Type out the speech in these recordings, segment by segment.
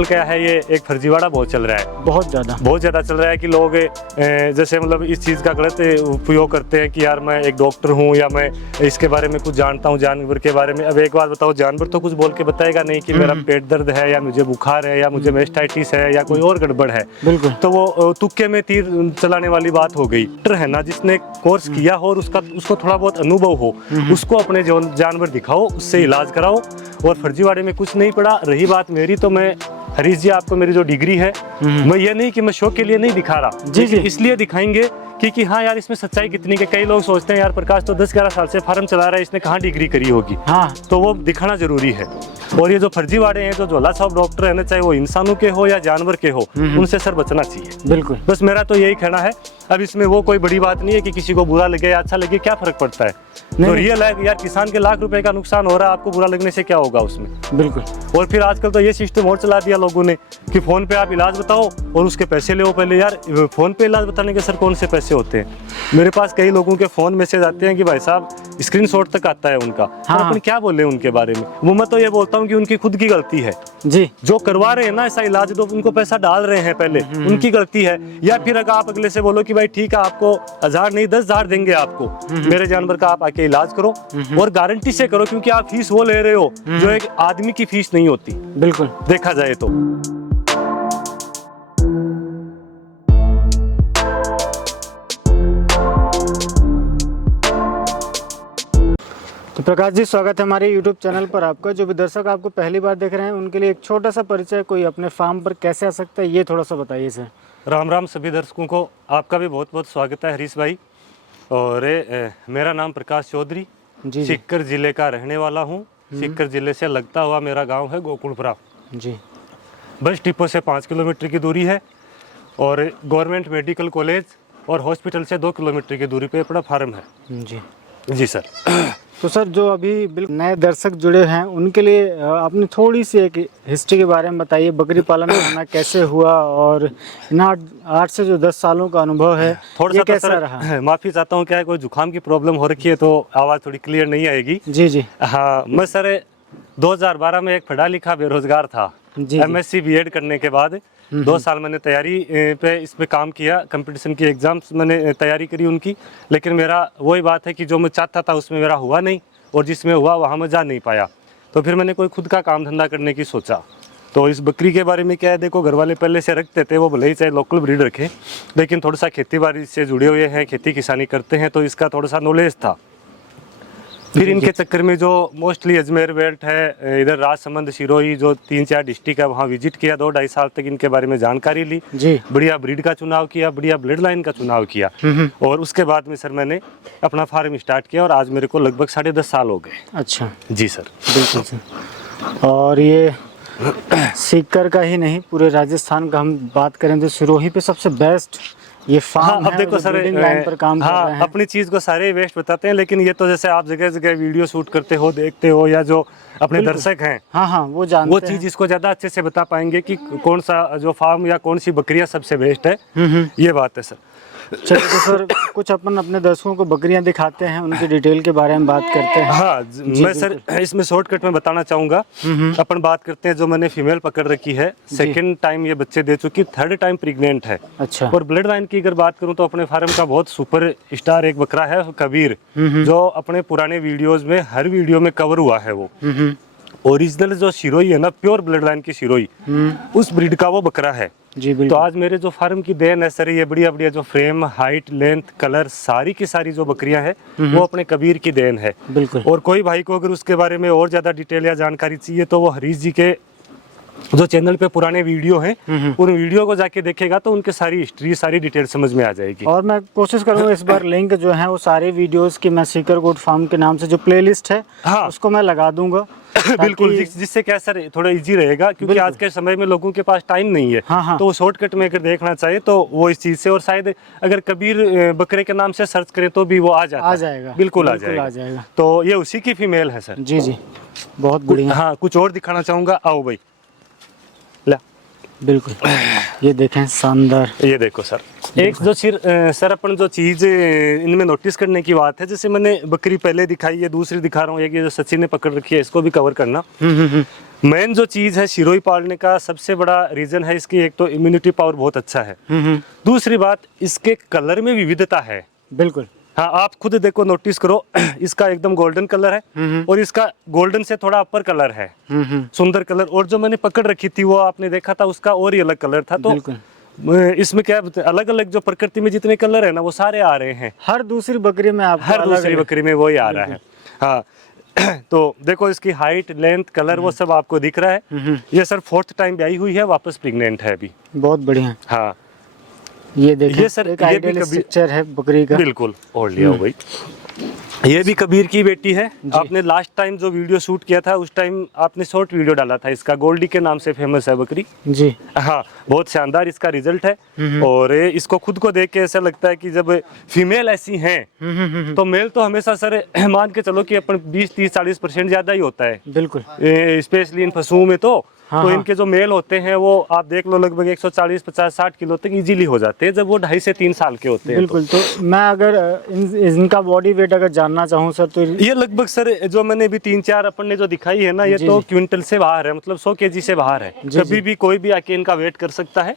आजकल क्या है, ये एक फर्जीवाड़ा बहुत चल रहा है, बहुत ज़्यादा चल रहा है कि लोग जैसे मतलब इस चीज़ का गलत उपयोग करते हैं कि यार मैं एक डॉक्टर हूँ या मैं इसके बारे में कुछ जानता हूँ जानवर के बारे में। अब एक बात बताओ, जानवर तो कुछ बोल के बताएगा नहीं कि मेरा पेट दर्द है या मुझे बुखार है या मुझे मेस्टाइटिस है या कोई और गड़बड़ है। बिल्कुल। तो वो तुक्के में तीर चलाने वाली बात हो गई। डॉक्टर है ना, जिसने कोर्स किया हो और उसको थोड़ा बहुत अनुभव हो, उसको अपने जानवर दिखाओ, उससे इलाज कराओ। और फर्जीवाड़े में कुछ नहीं पड़ा। रही बात मेरी, तो मैं हरीश जी आपको मेरी जो डिग्री है, मैं ये नहीं कि मैं शौक के लिए नहीं दिखा रहा जी, इसलिए दिखाएंगे कि हाँ यार इसमें सच्चाई कितनी है। कई लोग सोचते हैं यार प्रकाश तो 10-11 साल से फार्म चला रहा है, इसने कहाँ डिग्री करी होगी। हाँ, तो वो दिखाना जरूरी है। और ये जो फर्जीवाड़े हैं, जो झोला छाप डॉक्टर है ना, चाहे वो इंसानों के हो या जानवर के हो, उनसे सर बचना चाहिए। बिल्कुल, बस मेरा तो यही कहना है। अब इसमें वो कोई बड़ी बात नहीं है कि किसी को बुरा लगे या अच्छा लगे, क्या फर्क पड़ता है। तो रियल है यार, किसान के लाख रुपए का नुकसान हो रहा है, आपको बुरा लगने से क्या होगा उसमें। बिल्कुल। और फिर आजकल तो ये सिस्टम और चला दिया लोगों ने कि फोन पे आप इलाज बताओ और उसके पैसे ले। पहले यार फोन पे इलाज बताने के सर कौन से पैसे होते हैं। मेरे पास कई लोगों के फोन मैसेज आते हैं कि भाई साहब स्क्रीनशॉट तक आता है उनका। हाँ। अपन क्या बोले उनके बारे में। वो मैं तो ये बोलता हूँ कि उनकी खुद की गलती है जी, जो करवा रहे हैं ना ऐसा इलाज, तो उनको पैसा डाल रहे हैं पहले, उनकी गलती है। या फिर अगर आप अगले से बोलो कि भाई ठीक है आपको 1000 नहीं 10,000 देंगे आपको, मेरे जानवर का आप आके इलाज करो और गारंटी से करो, क्योंकि आप फीस वो ले रहे हो जो एक आदमी की फीस नहीं होती। बिल्कुल, देखा जाए तो। तो प्रकाश जी, स्वागत है हमारे YouTube चैनल पर आपका। जो भी दर्शक आपको पहली बार देख रहे हैं उनके लिए एक छोटा सा परिचय, कोई अपने फार्म पर कैसे आ सकता है, ये थोड़ा सा बताइए सर। राम राम सभी दर्शकों को, आपका भी बहुत बहुत स्वागत है हरीश भाई। और मेरा नाम प्रकाश चौधरी, सीकर जिले का रहने वाला हूँ। सीकर जिले से लगता हुआ मेरा गांव है गोकुलपुरा जी। बस डिपो से 5 किलोमीटर की दूरी है और गवर्नमेंट मेडिकल कॉलेज और हॉस्पिटल से 2 किलोमीटर की दूरी पे अपना फार्म है जी। जी सर। तो सर, जो अभी बिल्कुल नए दर्शक जुड़े हैं उनके लिए आपने थोड़ी सी एक हिस्ट्री के बारे में बताइए। बकरी पालन करना कैसे हुआ और 8 से जो 10 सालों का अनुभव है, थोड़ा सा कैसा रहा। माफी चाहता हूँ, क्या है कोई जुकाम की प्रॉब्लम हो रखी है तो आवाज़ थोड़ी क्लियर नहीं आएगी। जी जी। हाँ, मैं सर 2012 में एक पढ़ा लिखा बेरोजगार था। MSc BEd करने के बाद 2 साल मैंने तैयारी पे इस पे काम किया। कंपटीशन की एग्जाम्स मैंने तैयारी करी उनकी, लेकिन मेरा वही बात है कि जो मैं चाहता था उसमें मेरा हुआ नहीं, और जिसमें हुआ वहाँ मैं जा नहीं पाया। तो फिर मैंने कोई खुद का काम धंधा करने की सोचा। तो इस बकरी के बारे में क्या है, देखो घर वाले पहले से रखते थे, वो भले ही चाहे लोकल ब्रीड रखें, लेकिन थोड़ा सा खेती बाड़ी से जुड़े हुए हैं, खेती किसानी करते हैं, तो इसका थोड़ा सा नॉलेज था। फिर इनके चक्कर में जो मोस्टली अजमेर बेल्ट है, इधर राजसमंद, सिरोही, जो 3-4 डिस्ट्रिक्ट है, वहाँ विजिट किया। 2-2.5 साल तक इनके बारे में जानकारी ली जी। बढ़िया ब्रीड का चुनाव किया, बढ़िया ब्लड लाइन का चुनाव किया, और उसके बाद में सर मैंने अपना फार्म स्टार्ट किया और आज मेरे को लगभग 10.5 साल हो गए। अच्छा जी सर। बिल्कुल सर। और ये सीकर का ही नहीं, पूरे राजस्थान का हम बात करें तो सिरोही पे सबसे बेस्ट ये फार्म अब देखो सर, लाइन पर काम कर रहे हैं। अपनी चीज को सारे वेस्ट बताते हैं, लेकिन ये तो जैसे आप जगह जगह वीडियो शूट करते हो, देखते हो, या जो अपने दर्शक हैं वो जानते वो चीज इसको ज्यादा अच्छे से बता पाएंगे कि कौन सा जो फार्म या कौन सी बकरियां सबसे बेस्ट है। ये बात है सर। चलिए तो सर, कुछ अपन अपने दर्शकों को बकरियां दिखाते हैं, उनकी डिटेल के बारे में बात करते हैं। हाँ, मैं सर इसमें शॉर्टकट में बताना चाहूँगा। अपन बात करते हैं जो मैंने फीमेल पकड़ रखी है, 2nd टाइम ये बच्चे दे चुकी, 3rd टाइम प्रेग्नेंट है। अच्छा। और ब्लड लाइन की अगर बात करूँ तो अपने फार्म का बहुत सुपर स्टार एक बकरा है कबीर, जो अपने पुराने वीडियोज में हर वीडियो में कवर हुआ है। वो ओरिजिनल जो सिरोही है ना, प्योर ब्लड लाइन की सिरोही, उस ब्रीड का वो बकरा है जी। तो आज मेरे जो फार्म की देन है सर, ये बढ़िया बढ़िया जो फ्रेम, हाइट, लेंथ, कलर, सारी की सारी जो बकरियां हैं वो अपने कबीर की देन है। बिल्कुल। और कोई भाई को अगर उसके बारे में और ज्यादा डिटेल या जानकारी चाहिए तो वो हरीश जी के जो चैनल पे पुराने वीडियो हैं, उन वीडियो को जाके देखेगा तो उनके सारी हिस्ट्री, सारी डिटेल समझ में आ जाएगी। और मैं कोशिश करूंगा इस बार लिंक जो है वो सारे वीडियोस की मैं सीकर गोट फार्म के नाम से जो प्लेलिस्ट है, हाँ, उसको मैं लगा दूंगा। बिल्कुल, जिससे क्या सर थोड़ा इजी रहेगा, क्योंकि आज के समय में लोगों के पास टाइम नहीं है। हाँ हाँ। तो शॉर्टकट में अगर देखना चाहे तो वो इस चीज से, और शायद अगर कबीर बकरे के नाम से सर्च करे तो भी वो आ जाएगा। बिल्कुल आ जाएगा। तो ये उसी की फीमेल है सर। जी जी, बहुत बढ़िया। हाँ, कुछ और दिखाना चाहूंगा, आओ भाई। बिल्कुल, ये देखें, शानदार। ये देखो सर, एक जो सर अपन जो चीज इनमें नोटिस करने की बात है, जैसे मैंने बकरी पहले दिखाई है, दूसरी दिखा रहा हूँ, एक ये जो सचिन ने पकड़ रखी है, इसको भी कवर करना। मेन जो चीज़ है शिरोई पालने का सबसे बड़ा रीज़न है इसकी, एक तो इम्यूनिटी पावर बहुत अच्छा है। दूसरी बात, इसके कलर में विविधता है। बिल्कुल। हाँ, आप खुद देखो, नोटिस करो, इसका एकदम गोल्डन कलर है और इसका गोल्डन से थोड़ा अपर कलर है, सुंदर कलर। और जो मैंने पकड़ रखी थी वो आपने देखा था, उसका और ही अलग कलर था। तो इसमें क्या अलग अलग जो प्रकृति में जितने कलर है ना वो सारे आ रहे हैं। हर दूसरी बकरी में आप हर दूसरी बकरी में वही आ रहा है। हाँ तो देखो इसकी हाइट, लेंथ, कलर वो सब आपको दिख रहा है। ये सर 4th टाइम ब्याई हुई है, वापस प्रेग्नेंट है अभी। बहुत बढ़िया। हाँ ये देखिए, ये सर एक ये भी आइडियल कभी स्ट्रक्चर है बकरी का। बिल्कुल, और लिया हो गई। ये भी कबीर की बेटी है। आपने लास्ट टाइम जो वीडियो शूट किया था उस टाइम आपने शॉर्ट वीडियो डाला था इसका, गोल्डी के नाम से फेमस है बकरी जी। हाँ, बहुत शानदार इसका रिजल्ट है। और इसको खुद को देख के ऐसा लगता है कि जब फीमेल ऐसी हैं तो मेल तो हमेशा सर मान के चलो कि अपन 20-30-40% ज्यादा ही होता है। बिल्कुल। स्पेशली इन पशुओं में तो हाँ। इनके जो मेल होते हैं वो आप देख लो लगभग 140, 50, 60 किलो तक इजीली हो जाते हैं जब वो 2.5 से 3 साल के होते हैं। बिल्कुल। तो मैं अगर इनका बॉडी वेट अगर जानना चाहूँ सर तो ये लगभग सर जो मैंने भी 3-4 अपन ने जो दिखाई है ना, ये तो क्विंटल से बाहर है, मतलब 100 kg से बाहर है। कभी भी कोई भी आके इनका वेट कर सकता है,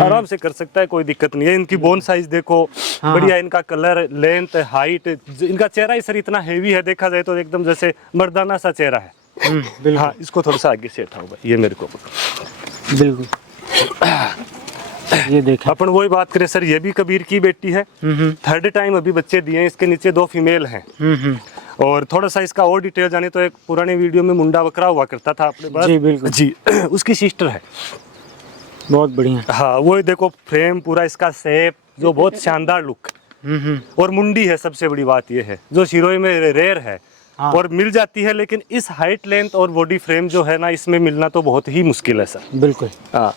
आराम से कर सकता है, कोई दिक्कत नहीं है। इनकी बोन साइज देखो, बढ़िया, इनका कलर, लेंथ, हाइट, इनका चेहरा ही सर इतना हेवी है, देखा जाए तो एकदम जैसे मर्दाना सा चेहरा है। हाँ, इसको थोड़ा सा आगे से उठाओ भाई, ये मेरे को बिल्कुल। ये देखें, अपन वही बात करें सर, ये भी कबीर की बेटी है। 3rd टाइम अभी बच्चे दिए हैं, इसके नीचे 2 फीमेल हैं। और थोड़ा सा इसका और डिटेल जाने तो एक पुराने वीडियो में मुंडा बकरा हुआ करता था अपने पास। जी बिल्कुल जी उसकी सिस्टर है। बहुत बढ़िया। हाँ, वो देखो फ्रेम पूरा, इसका शेप जो बहुत शानदार लुक। और मुंडी है, सबसे बड़ी बात ये है जो शिरोई में रेयर है। हाँ। और मिल जाती है, लेकिन इस हाइट, लेंथ और बॉडी फ्रेम जो है ना, इसमें मिलना तो बहुत ही मुश्किल है सर। बिल्कुल। हाँ,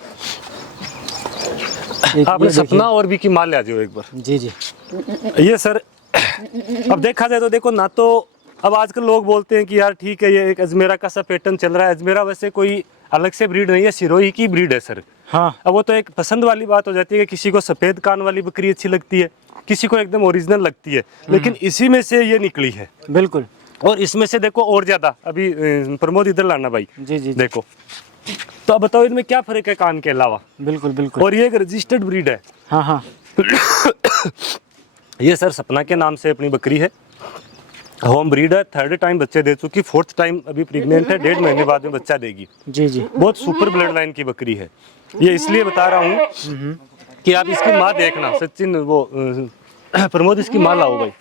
आपने सपना और भी की मान ले जाओ एक बार। जी जी। ये सर अब देखा जाए तो देखो ना, तो अब आजकल लोग बोलते हैं कि यार ठीक है ये एक अजमेरा का सा पैटर्न चल रहा है। अजमेरा वैसे कोई अलग से ब्रीड नहीं है, सिरोही की ब्रीड है सर। हाँ। अब वो तो एक पसंद वाली बात हो जाती है कि किसी को सफेद कान वाली बकरी अच्छी लगती है, किसी को एकदम ओरिजिनल लगती है, लेकिन इसी में से ये निकली है। बिल्कुल। और इसमें से देखो और ज्यादा, अभी प्रमोद इधर लाना भाई। जी जी। देखो तो अब बताओ इनमें क्या फर्क है कान के अलावा। बिल्कुल बिल्कुल। और ये एक रजिस्टर्ड ब्रीड है। हाँ हाँ। ये सर सपना के नाम से अपनी बकरी है, होम ब्रीड है। 3rd टाइम बच्चे दे चुकी, 4th टाइम अभी प्रेग्नेंट है, 1.5 महीने बाद में बच्चा देगी। जी जी। बहुत सुपर ब्लड लाइन की बकरी है। ये इसलिए बता रहा हूँ कि आप इसकी माँ देखना, सचिन वो प्रमोद इसकी माँ लाओ भाई,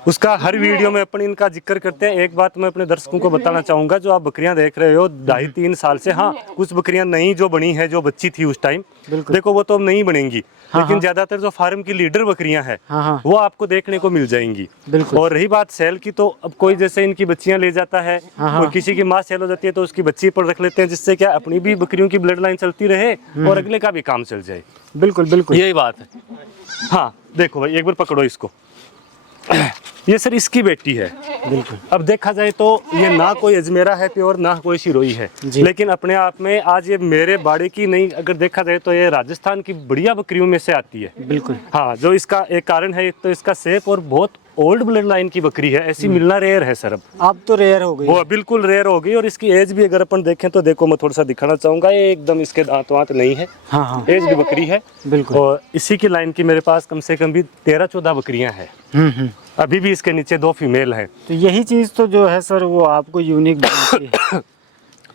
उसका हर वीडियो में अपन इनका जिक्र करते हैं। एक बात मैं अपने दर्शकों को बताना चाहूंगा, जो आप बकरियां देख रहे हो 2.5-3 साल से, हाँ कुछ बकरियां नई जो बनी है, जो बच्ची थी उस टाइम, देखो वो तो अब नहीं बनेंगी। हाँ, लेकिन ज्यादातर जो फार्म की लीडर बकरियां हैं, हाँ, वो आपको देखने को मिल जाएंगी। और रही बात सेल की, तो अब कोई जैसे इनकी बच्चियां ले जाता है, कोई किसी की माँ सेल हो जाती है तो उसकी बच्ची पर रख लेते हैं, जिससे क्या अपनी भी बकरियों की ब्लड लाइन चलती रहे और अगले का भी काम चल जाए। बिल्कुल बिल्कुल, यही बात है। हाँ देखो भाई, एक बार पकड़ो इसको। ये सर इसकी बेटी है। बिल्कुल। अब देखा जाए तो ये ना कोई अजमेरा है प्योर, ना कोई शिरोई है, लेकिन अपने आप में आज ये मेरे बाड़े की नहीं, अगर देखा जाए तो ये राजस्थान की बढ़िया बकरियों में से आती है। बिल्कुल। हाँ, जो इसका एक कारण है, एक तो इसका शेप, और बहुत ओल्ड ब्लड लाइन की बकरी है, ऐसी मिलना रेयर है सर। अब तो रेयर हो गई, वो बिल्कुल रेयर हो गई। और इसकी एज भी अगर अपन देखें तो देखो, मैं थोड़ा सा दिखाना चाहूंगा, ये एकदम इसके दांत वांत नहीं है। हाँ हाँ। एज भी बकरी है। बिल्कुल। और इसी की लाइन की मेरे पास कम से कम भी 13-14 बकरियां हैं। अभी भी इसके नीचे 2 फीमेल हैं। तो यही चीज तो जो है सर वो आपको यूनिक बनाती है।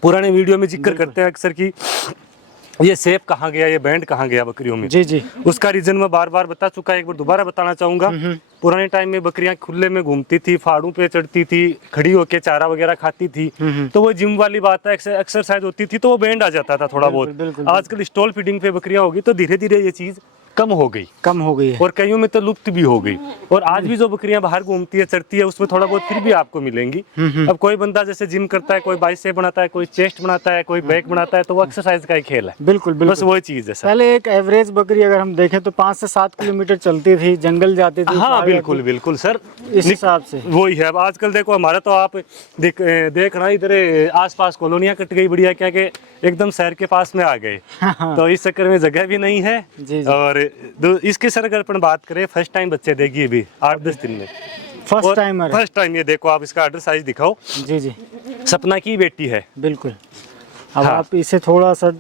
पुराने वीडियो में जिक्र करते हैं अक्सर कि ये शेप कहाँ गया, ये बैंड कहाँ गया बकरियों में। जी जी। उसका रीजन मैं बार बार बता चुका, एक बार दोबारा बताना चाहूंगा। पुराने टाइम में बकरियां खुले में घूमती थी, फाड़ों पे चढ़ती थी, खड़ी होके चारा वगैरह खाती थी, तो वो जिम वाली बात है, एक्सरसाइज होती थी तो वो बैंड आ जाता था थोड़ा बहुत। आजकल स्टॉल फीडिंग पे बकरियां होगी तो धीरे धीरे ये चीज कम हो गई है, और कईयों में तो लुप्त भी हो गई। और आज भी जो बकरियां बाहर घूमती है, चढ़ती है, उसमें थोड़ा बहुत फिर भी आपको मिलेंगी। अब कोई बंदा जैसे जिम करता है, कोई बाइसेप बनाता है, कोई चेस्ट बनाता है, कोई बैक बनाता है, तो वो एक्सरसाइज का ही खेल है। बिल्कुल बिल्कुल, बस वही चीज है सर। पहले एक एवरेज बकरी अगर हम देखें तो 5 से 7 किलोमीटर चलती थी, जंगल जाती थी। हाँ बिल्कुल बिल्कुल सर, इस हिसाब से वही है। अब आजकल देखो हमारा तो आप देखना इधर आसपास कॉलोनियां कट गई बढ़िया, क्या कि एकदम शहर के पास में आ गए। तो इस चक्कर में जगह भी नहीं है। जी जी। और इसके सर अगर अपन बात करें, फर्स्ट टाइम बच्चे देगी अभी 8-10 दिन में। फर्स्ट टाइम ये देखो, आप इसका आर्डर साइज दिखाओ। जी जी। सपना की बेटी है। बिल्कुल। अब हाँ। आप इसे थोड़ा सा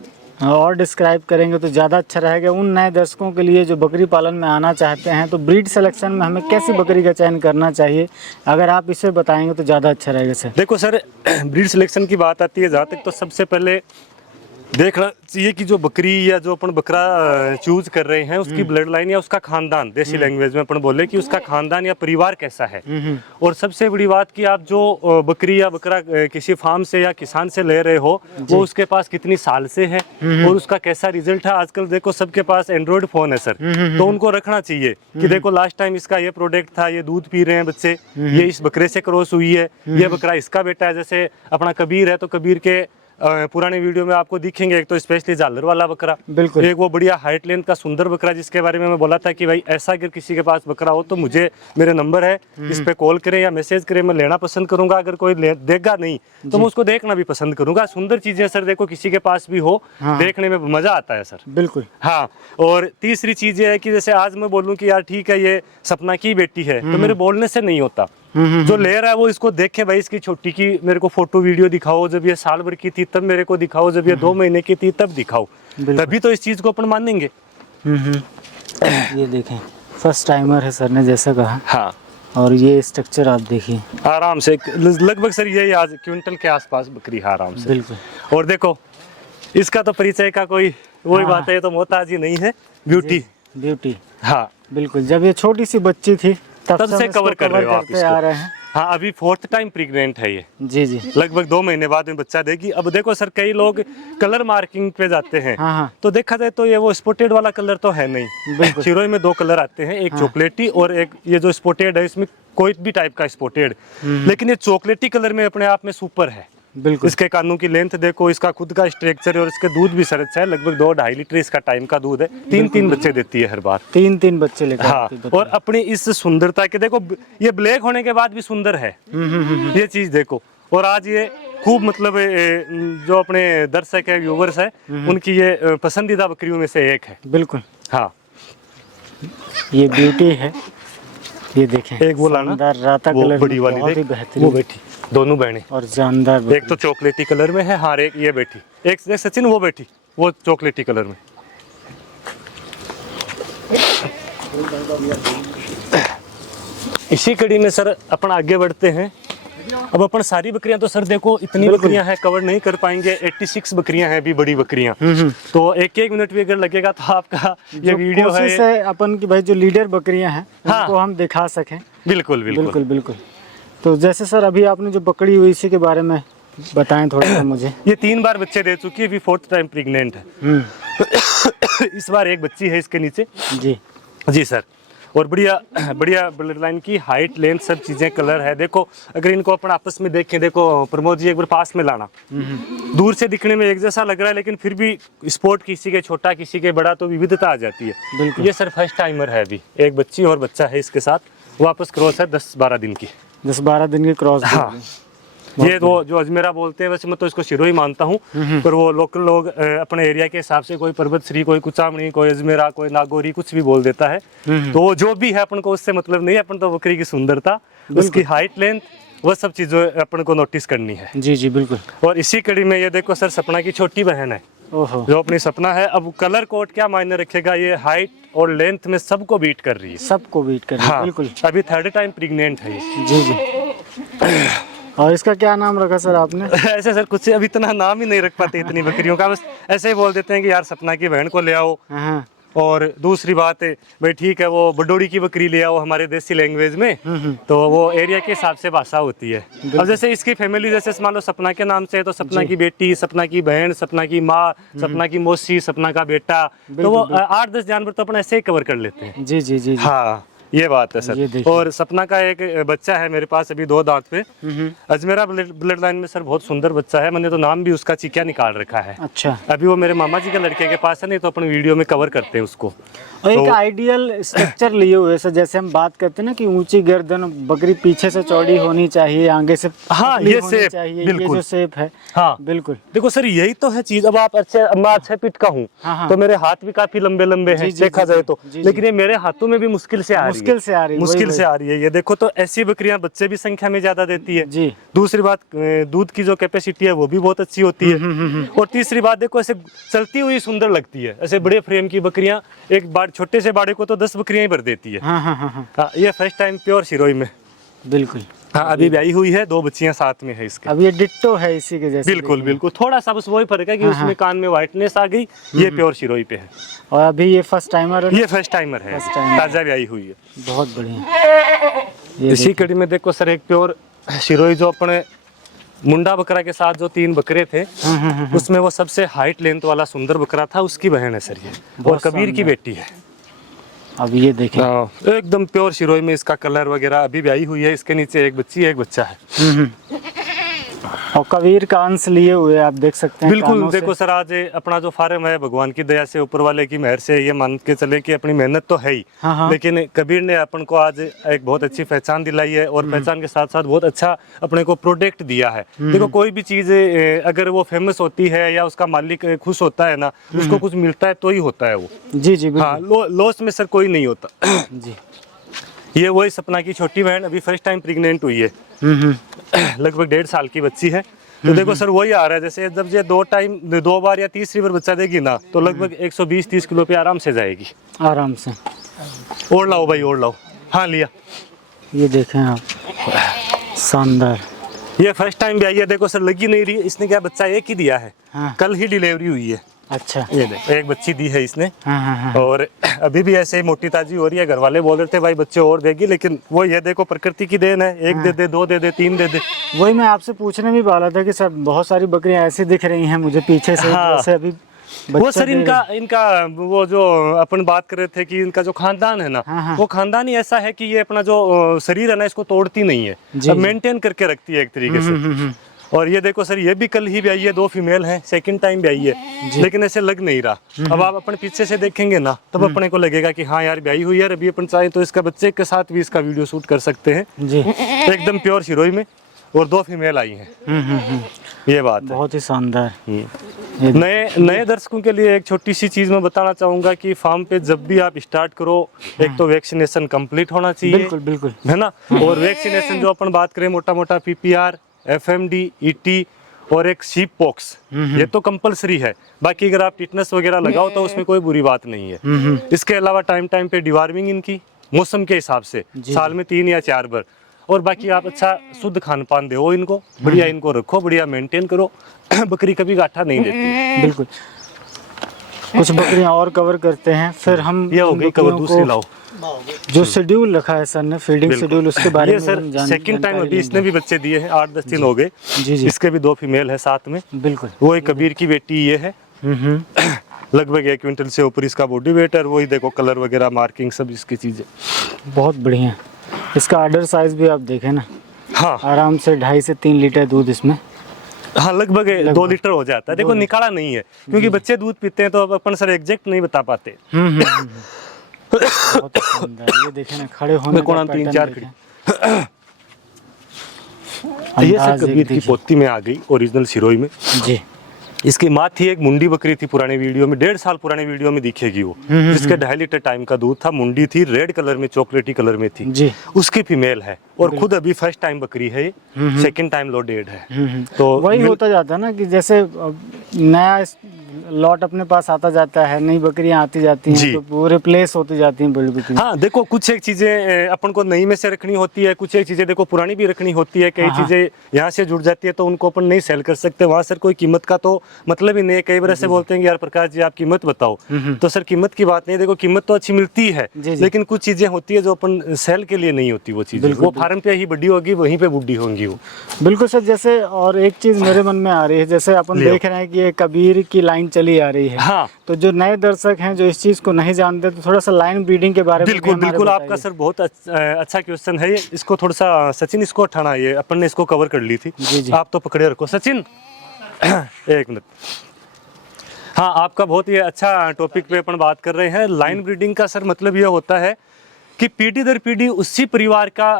और डिस्क्राइब करेंगे तो ज़्यादा अच्छा रहेगा उन नए दर्शकों के लिए जो बकरी पालन में आना चाहते हैं। तो ब्रीड सिलेक्शन में हमें कैसी बकरी का चयन करना चाहिए, अगर आप इसे बताएंगे तो ज़्यादा अच्छा रहेगा सर। देखो सर, ब्रीड सिलेक्शन की बात आती है जहाँ तक, तो सबसे पहले देखना चाहिए कि जो बकरी या जो अपन बकरा चूज कर रहे हैं उसकी ब्लड लाइन या उसका खानदान, देसी लैंग्वेज में अपन बोले कि उसका खानदान या परिवार कैसा है। और सबसे बड़ी बात कि आप जो बकरी या बकरा किसी फार्म से या किसान से ले रहे हो वो उसके पास कितनी साल से है और उसका कैसा रिजल्ट है। आजकल देखो सबके पास एंड्रॉइड फोन है सर, तो उनको रखना चाहिए कि देखो लास्ट टाइम इसका ये प्रोडक्ट था, ये दूध पी रहे हैं बच्चे, ये इस बकरे से क्रॉस हुई है, ये बकरा इसका बेटा है। जैसे अपना कबीर है तो कबीर के पुराने वीडियो में आपको दिखेंगे, एक तो स्पेशली झालर वाला बकरा, बिल्कुल। एक वो बढ़िया हाइट लेंथ का सुंदर बकरा जिसके बारे में मैं बोला था कि भाई ऐसा अगर किसी के पास बकरा हो तो मुझे, मेरे नंबर है, इस पे कॉल करें या मैसेज करें, मैं लेना पसंद करूंगा। अगर कोई देगा नहीं तो मैं उसको देखना भी पसंद करूंगा। सुंदर चीजें सर देखो किसी के पास भी हो, देखने में मजा आता है सर। बिल्कुल। हाँ, और तीसरी चीज ये है कि जैसे आज मैं बोलूं कि यार ठीक है ये सपना की बेटी है, तो मेरे बोलने से नहीं होता। जो ले रहा है वो इसको देखे, भाई इसकी छोटी की मेरे को फोटो वीडियो दिखाओ, जब ये साल भर की थी तब मेरे को दिखाओ, जब ये 2 महीने की थी तब दिखाओ, तभी तो इस चीज को अपन मानेंगे। ये देखें, फर्स्ट टाइमर है सर ने जैसा कहा। हाँ, और ये स्ट्रक्चर आप देखिए, आराम से लगभग सर यही आज क्विंटल के आसपास बकरी है आराम से। बिल्कुल। और देखो इसका तो परिचय का कोई वही बात है, ये तो मोहताज ही नहीं है, ब्यूटी। ब्यूटी, हाँ बिल्कुल। जब ये छोटी सी बच्ची थी तब से कवर कर रहे हो आप करते आ रहे हैं। हाँ, अभी 4th टाइम प्रेग्नेंट है ये, जी जी। लगभग 2 महीने बाद में बच्चा देगी। अब देखो सर, कई लोग कलर मार्किंग पे जाते हैं, हाँ। तो देखा जाए तो ये वो स्पॉटेड वाला कलर तो है नहीं। चिरोई में 2 कलर आते हैं, एक चॉकलेटी और एक ये जो स्पॉटेड है, इसमें कोई भी टाइप का स्पॉटेड, लेकिन ये चॉकलेटी कलर में अपने आप में सुपर है। बिल्कुल। इसके कानों की लेंथ देखो, इसका खुद का स्ट्रक्चर और इसके दूध भी सर अच्छा है, लगभग 2-2.5 लीटर इसका टाइम का दूध है। 3 बच्चे देती है हर बार, 3 बच्चे लेकर। हाँ, और अपनी इस सुंदरता के देखो, ये ब्लैक होने के बाद भी सुंदर है, ये चीज देखो। और आज ये खूब मतलब जो अपने दर्शक है, व्यूवर्स है, उनकी ये पसंदीदा बकरियों में से एक है। बिल्कुल। हाँ, ये ब्यूटी है, ये देखें, एक वो लाना, राता वो कलर बड़ी वाली बहुत ही देख, बेहतरीन, वो बैठी, दोनों बहनें और जानदार। एक तो चॉकलेटी कलर में है, हाँ, एक ये बैठी, एक सचिन वो बैठी, वो चॉकलेटी कलर में। इसी कड़ी में सर अपन आगे बढ़ते हैं। अब अपन सारी बकरियां तो सर देखो इतनी बकरियां हैं, कवर नहीं कर पाएंगे। 86 बकरियां हैं अभी, बड़ी बकरियां, तो 1-1 मिनट भी अगर लगेगा तो आपका ये वीडियो है, कोशिश है अपन की भाई जो लीडर बकरियां हैं उनको हम दिखा सकें। बिल्कुल बिल्कुल बिल्कुल बिल्कुल। तो जैसे सर अभी आपने जो पकड़ी हुई इसी के बारे में बताएं थोड़ा सा मुझे। ये 3 बार बच्चे दे चुकी है, अभी 4th टाइम प्रेग्नेंट है। इस बार एक बच्ची है इसके नीचे। जी सर, और बढ़िया बढ़िया ब्लड लाइन की, हाइट लेंथ सब चीजें, कलर है। देखो अगर इनको अपन आपस में देखें, देखो प्रमोद जी एक बार पास में लाना, दूर से दिखने में एक जैसा लग रहा है, लेकिन फिर भी स्पोर्ट किसी के छोटा किसी के बड़ा तो विविधता आ जाती है। ये सर फर्स्ट टाइमर है, अभी एक बच्ची और बच्चा है इसके साथ, वापस क्रॉस है 10-12 दिन की, 10-12 दिन की क्रॉस। हाँ, ये वो जो अजमेरा बोलते हैं, वैसे मैं तो इसको शिरो ही मानता हूँ, पर वो लोकल लोग अपने एरिया के हिसाब से कोई पर्वत श्री, कोई कुचामणी, कोई अजमेरा, कोई नागौरी, कुछ भी बोल देता है। तो जो भी है अपन को उससे मतलब नहीं है, अपन तो बकरी की सुंदरता, उसकी हाइट लेंथ, वो सब चीजें अपन को नोटिस करनी है। जी जी बिल्कुल। और इसी कड़ी में ये देखो सर, सपना की छोटी बहन है, जो अपनी सपना है। अब कलर कोड क्या मायने रखेगा, ये हाइट और लेंथ में सबको बीट कर रही है, सबको बीट कर रही है। हाँ, बिल्कुल। अभी 3rd टाइम प्रेग्नेंट है ये। जी जी। और इसका क्या नाम रखा सर आपने? ऐसे सर कुछ अभी इतना नाम ही नहीं रख पाते इतनी बकरियों का, बस ऐसे ही बोल देते हैं कि यार सपना की बहन को ले आओ। और दूसरी बात है भाई ठीक है, वो बडोड़ी की बकरी ले आओ हमारे देसी लैंग्वेज में, तो वो एरिया के हिसाब से भाषा होती है। अब जैसे इसकी फैमिली जैसे मान लो सपना के नाम से है, तो सपना की बेटी, सपना की बहन, सपना की माँ, सपना की मौसी, सपना का बेटा, तो वो 8-10 जानवर तो अपन ऐसे ही कवर कर लेते हैं। जी जी जी। हाँ, ये बात है सर। और सपना का एक बच्चा है मेरे पास अभी 2 दांत पे, अजमेरा ब्लड लाइन में सर, बहुत सुंदर बच्चा है। मैंने तो नाम भी उसका चिकिया निकाल रखा है। अच्छा। अभी वो मेरे मामा जी के लड़के के पास है, नहीं तो अपन वीडियो में कवर करते हैं उसको। और एक आइडियल स्ट्रक्चर लिए हुए सर, जैसे हम बात करते हैं ना कि ऊंची गर्दन, बकरी पीछे से चौड़ी होनी चाहिए, आगे से हाँ, ये शेप चाहिए, बिल्कुल, ये जो शेप है। हाँ बिल्कुल। देखो सर, यही तो है चीज। अब आप अच्छे पिट का हूँ, तो मेरे हाथ भी काफी लंबे लंबे हैं देखा जाए तो, लेकिन ये मेरे हाथों में भी मुश्किल से आ मुश्किल से आ रही है, मुश्किल वही, से आ रही है। ये देखो तो ऐसी बकरियां बच्चे भी संख्या में ज्यादा देती है जी। दूसरी बात दूध की जो कैपेसिटी है वो भी बहुत अच्छी होती है। और तीसरी बात देखो ऐसे चलती हुई सुंदर लगती है। ऐसे बड़े फ्रेम की बकरियां एक बार छोटे से बाड़े को तो 10 बकरियां ही भर देती है। हाँ हाँ हाँ हाँ, हाँ, ये फर्स्ट टाइम प्योर सिरोही में। बिल्कुल। हाँ, अभी ब्याही हुई है, 2 बच्चियां साथ में है इसके। अब ये डिट्टो है इसी के जैसे। बिल्कुल बिल्कुल, थोड़ा सा बस वही फर्क है कि उसमें कान में व्हाइटनेस आ गई, ये प्योर सिरोही पे है। और अभी ये फर्स्ट टाइमर है, ये फर्स्ट टाइमर है, First timer। ताजा ब्याही हुई है। बहुत बढ़िया। ये इसी कड़ी में देखो सर एक प्योर सिरोही जो अपने मुंडा बकरा के साथ जो 3 बकरे थे उसमें वो सबसे हाइट लेंथ वाला सुंदर बकरा था, उसकी बहन है सर ये, और बहुत कबीर की शानदार। बेटी है। अब ये देखें। एकदम प्योर सिरोही में इसका कलर वगैरह। अभी ब्याही हुई है, इसके नीचे एक बच्ची है, एक बच्चा है। और कबीर का अंश लिए हुए आप देख सकते हैं बिल्कुल कानों से। देखो सर, आज अपना जो फार्म है भगवान की दया से, ऊपर वाले की मेहर से, ये मान के चले कि अपनी मेहनत तो है ही, हाँ। लेकिन कबीर ने अपन को आज एक बहुत अच्छी पहचान दिलाई है, और पहचान के साथ साथ बहुत अच्छा अपने को प्रोडक्ट दिया है। देखो कोई भी चीज अगर वो फेमस होती है या उसका मालिक खुश होता है ना, उसको कुछ मिलता है तो ही होता है वो। जी जी हाँ, बिल्कुल। लॉस में सर कोई नहीं होता। जी। ये वही सपना की छोटी बहन अभी फर्स्ट टाइम प्रेग्नेंट हुई है। लगभग 1.5 साल की बच्ची है। तो देखो सर वही आ रहा है, जैसे जब ये 2 बार या तीसरी बार बच्चा देगी ना, तो लगभग 120-30 किलो पे आराम से जाएगी। आराम से। और लाओ भाई, और लाओ। हाँ लिया। ये देखें आप, शानदार। ये फर्स्ट टाइम भी आई है। देखो सर लगी नहीं रही, इसने क्या बच्चा एक ही दिया है। हाँ। कल ही डिलीवरी हुई है। अच्छा। ये देखो एक बच्ची दी है इसने। हाँ हाँ हाँ। और अभी भी ऐसे ही मोटी ताजी हो रही है। घर वाले बोल रहे थे भाई बच्चे और देगी, लेकिन वो ये देखो प्रकृति की देन है, एक दे दे, 2 दे दे, 3 दे दे। वही मैं आपसे पूछने भी वाला था कि सर बहुत सारी बकरियां ऐसी दिख रही हैं मुझे पीछे से, हाँ। जैसे अभी वो बच्चा सर दे इनका वो जो अपन बात कर रहे थे कि इनका जो खानदान है ना, हाँ। वो खानदान ही ऐसा है कि ये अपना जो शरीर है ना, इसको तोड़ती नहीं है, जी, अब मेंटेन करके रखती है एक तरीके से। और ये देखो सर, ये भी कल ही ब्याई है, 2 फीमेल हैं, सेकंड टाइम ब्याई है, लेकिन ऐसे लग नहीं रहा। अब आप अपने पीछे से देखेंगे ना, तब अपने को लगेगा कि हाँ यार ब्याई हुई है। अभी अपन चाहे तो इसका बच्चे के साथ भी इसका वीडियो शूट कर सकते हैं जी। एकदम प्योर सिरोही में, और 2 फीमेल आई हैं। ये बात है। बहुत ही शानदार। नए दर्शकों के लिए एक छोटी सी चीज मैं बताना चाहूंगा कि फार्म पे जब भी आप स्टार्ट करो, एक तो वैक्सीनेशन कंप्लीट होना चाहिए। बिल्कुल बिल्कुल। है ना। और वैक्सीनेशन जो अपन बात करें मोटा मोटा PPR, FMD, ET और एक शीप पॉक्स, ये तो कंपलसरी है। बाकी अगर आप टिटनेस वगैरह लगाओ तो उसमें कोई बुरी बात नहीं है। इसके अलावा टाइम टाइम पे डिवार्मिंग इनकी मौसम के हिसाब से साल में 3 या 4 बार। और बाकी आप अच्छा शुद्ध खान पान दो इनको, बढ़िया इनको रखो, बढ़िया मेंटेन करो। बकरी कभी गाठा नहीं देती। बिल्कुल। कुछ बकरियां और कवर करते हैं, फिर हम ये हो गई कवर, बकरियों दूसरी को लाओ। जो शेड्यूल रखा है सर ने, फीडिंग शेड्यूल, उसके बारे ये में सर हम सेकंड टाइम अभी इसने भी बच्चे दिए हैं, 8-10 दिन हो गए। जी जी इसके भी 2 फीमेल है साथ में। बिल्कुल। वो एक कबीर की बेटी ये है। लगभग 1 क्विंटल से ऊपर इसका बॉडी वेट है। वही देखो कलर वगैरह, मार्किंग, सब इसकी चीजें बहुत बढ़िया। इसका आर्डर साइज भी आप देखें ना, हाँ आराम से 2.5 से 3 लीटर दूध इसमें। हाँ, लगभग 2 लीटर हो जाता है। देखो निकाला नहीं है, क्योंकि बच्चे दूध पीते हैं तो अब अपन सर एग्जैक्ट नहीं बता पाते। बहुत सुंदर। ये देखें ना, खड़े होने का कोण 3-4 पैटर्न ये सर अंदाज एक कबीर की देखिए। पोती में आ गई, ओरिजिनल सिरोही में। जी। इसकी माँ थी एक मुंडी बकरी थी, पुराने वीडियो में 1.5 साल पुराने वीडियो में दिखेगी वो, जिसके 2.5 लीटर टाइम का दूध था। मुंडी थी, रेड कलर में, चॉकलेटी कलर में थी। जी। उसकी फीमेल है, और खुद अभी फर्स्ट टाइम बकरी है ये, सेकंड टाइम लोडेड है। तो वही होता जाता है ना कि जैसे अब नया लॉट अपने पास आता जाता है, नई बकरियां आती जाती हैं, जी। तो वो रिप्लेस होती जाती हैं बड़ी बकरियां। हाँ देखो, कुछ एक चीजें अपन को नई में से रखनी होती है, कुछ एक चीजें देखो पुरानी भी रखनी होती है। कई चीजें यहाँ से जुड़ जाती है तो उनको अपन नहीं सेल कर सकते। वहाँ सर कोई कीमत का तो मतलब ही नहीं है। कई बार ऐसे बोलते हैं कि यार प्रकाश जी आप कीमत बताओ, तो सर कीमत की बात नहीं। देखो कीमत तो अच्छी मिलती है, जी, जी। लेकिन कुछ चीजें होती है जो अपन सेल के लिए नहीं होती। वो चीजें वो फार्म पे ही बड़ी होगी, वहीं पे बुड्ढी होंगी वो। बिल्कुल सर। जैसे और एक चीज मेरे मन में आ रही है, जैसे अपन लियो। देख रहे हैं कि ये कबीर की लाइन चली आ रही है। हाँ तो जो नए दर्शक हैं जो इस चीज को नहीं जानते, तो थोड़ा सा लाइन ब्रीडिंग के बारे में बिल्कुल भी हमारे बिल्कुल, आपका बताइए। सर बहुत अच्छा क्वेश्चन है ये। इसको थोड़ा सा सचिन इसको उठाना, ये अपन ने इसको कवर कर ली थी। जी, जी। आप तो पकड़े रखो सचिन। 1 मिनट। हाँ, आपका बहुत ही अच्छा टॉपिक पे अपन बात कर रहे हैं। लाइन ब्रीडिंग का सर मतलब ये होता है कि पीढ़ी दर पीढ़ी उसी परिवार का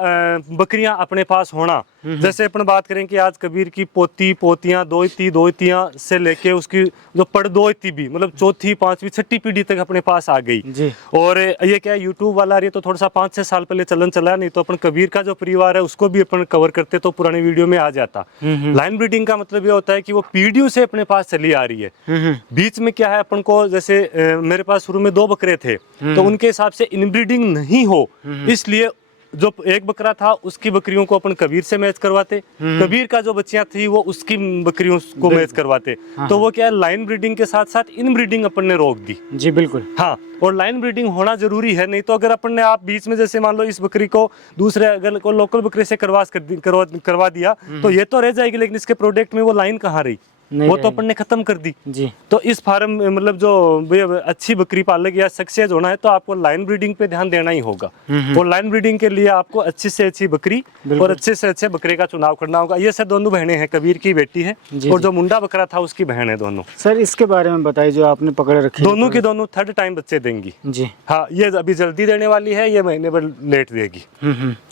बकरियां अपने पास होना, जैसे अपन बात करें कि आज कबीर की पोती पोतियां दोइतियां से लेके उसकी जो पड़दोइती भी मतलब चौथी पांचवी छठी पीढ़ी तक अपने पास आ गई जी। और ये क्या यूट्यूब वाला रही तो थोड़ा सा 5-6 साल पहले चलन चला, नहीं तो अपन कबीर का जो परिवार है उसको भी अपन कवर करते तो पुरानी वीडियो में आ जाता। लाइन ब्रीडिंग का मतलब ये होता है कि वो पीढ़ियों से अपने पास चली आ रही है। बीच में क्या है अपन को, जैसे मेरे पास शुरू में 2 बकरे थे तो उनके हिसाब से इनब्रीडिंग नहीं हो, इसलिए जो एक बकरा था उसकी बकरियों को अपन कबीर से मैच करवाते, कबीर का जो बच्चियां थी वो उसकी बकरियों को मैच करवाते। तो वो क्या है, लाइन ब्रीडिंग के साथ साथ इन ब्रीडिंग अपन ने रोक दी। जी बिल्कुल। हाँ, और लाइन ब्रीडिंग होना जरूरी है, नहीं तो अगर अपन ने आप बीच में जैसे मान लो इस बकरी को दूसरे अगर को लोकल बकरे से करवा दिया तो ये तो रह जाएगी, लेकिन इसके प्रोडक्ट में वो लाइन कहाँ रही, वो तो अपन ने खत्म कर दी। जी। तो इस फार्म में मतलब जो अच्छी बकरी पालक या सक्सेस होना है तो आपको लाइन ब्रीडिंग पे ध्यान देना ही होगा। और लाइन ब्रीडिंग के लिए आपको अच्छी से अच्छी बकरी और अच्छे से अच्छे बकरे का चुनाव करना होगा। ये सर दोनों बहनें हैं, कबीर की बेटी है और जो मुंडा बकरा था उसकी बहन है दोनों। सर इसके बारे में बताइए जो आपने पकड़ रखी है। दोनों की दोनों 3rd टाइम बच्चे देंगी। जी। हाँ, ये अभी जल्दी देने वाली है, ये महीने भर लेट देगी।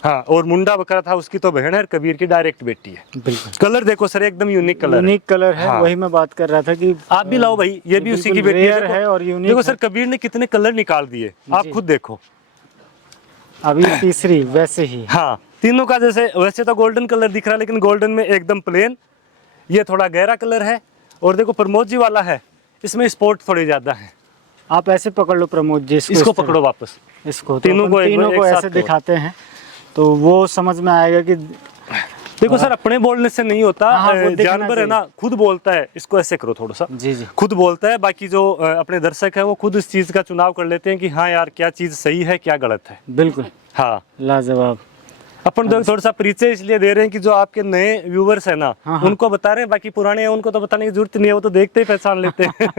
हाँ, और मुंडा बकरा था उसकी तो बहन है और कबीर की डायरेक्ट बेटी है। बिल्कुल। कलर देखो सर, एकदम यूनिक कलर, यूनिक कलर है। हाँ। वही मैं बात कर रहा था कि आप भी लाओ भाई, ये भी उसी की बेटी रेयर है और यूनिक। देखो सर कबीर ने कितने कलर निकाल दिए, आप खुद देखो। अभी तीसरी वैसे ही। हाँ, तीनों का जैसे वैसे तो गोल्डन कलर दिख रहा है, लेकिन गोल्डन में एकदम प्लेन, ये थोड़ा गहरा कलर है। और देखो प्रमोद जी वाला है, इसमें स्पॉट थोड़े ज्यादा है। आप ऐसे पकड़ लो प्रमोद जी, इसको पकड़ो वापस, इसको तीनों को ऐसे दिखाते हैं तो वो समझ में आएगा कि देखो सर अपने बोलने से नहीं होता। हाँ, वो दिखना जानवर है ना, खुद बोलता है। इसको ऐसे करो थोड़ा सा। जी जी। खुद बोलता है, बाकी जो अपने दर्शक है वो खुद इस चीज का चुनाव कर लेते हैं कि हाँ यार क्या चीज सही है क्या गलत है। बिल्कुल। हाँ, लाजवाब। अपन तो थोड़ा सा परिचय इसलिए दे रहे हैं कि जो आपके नए व्यूवर्स है ना, उनको बता रहे हैं, बाकी पुराने हैं उनको तो बताने की जरूरत नहीं है, वो तो देखते ही पहचान लेते हैं।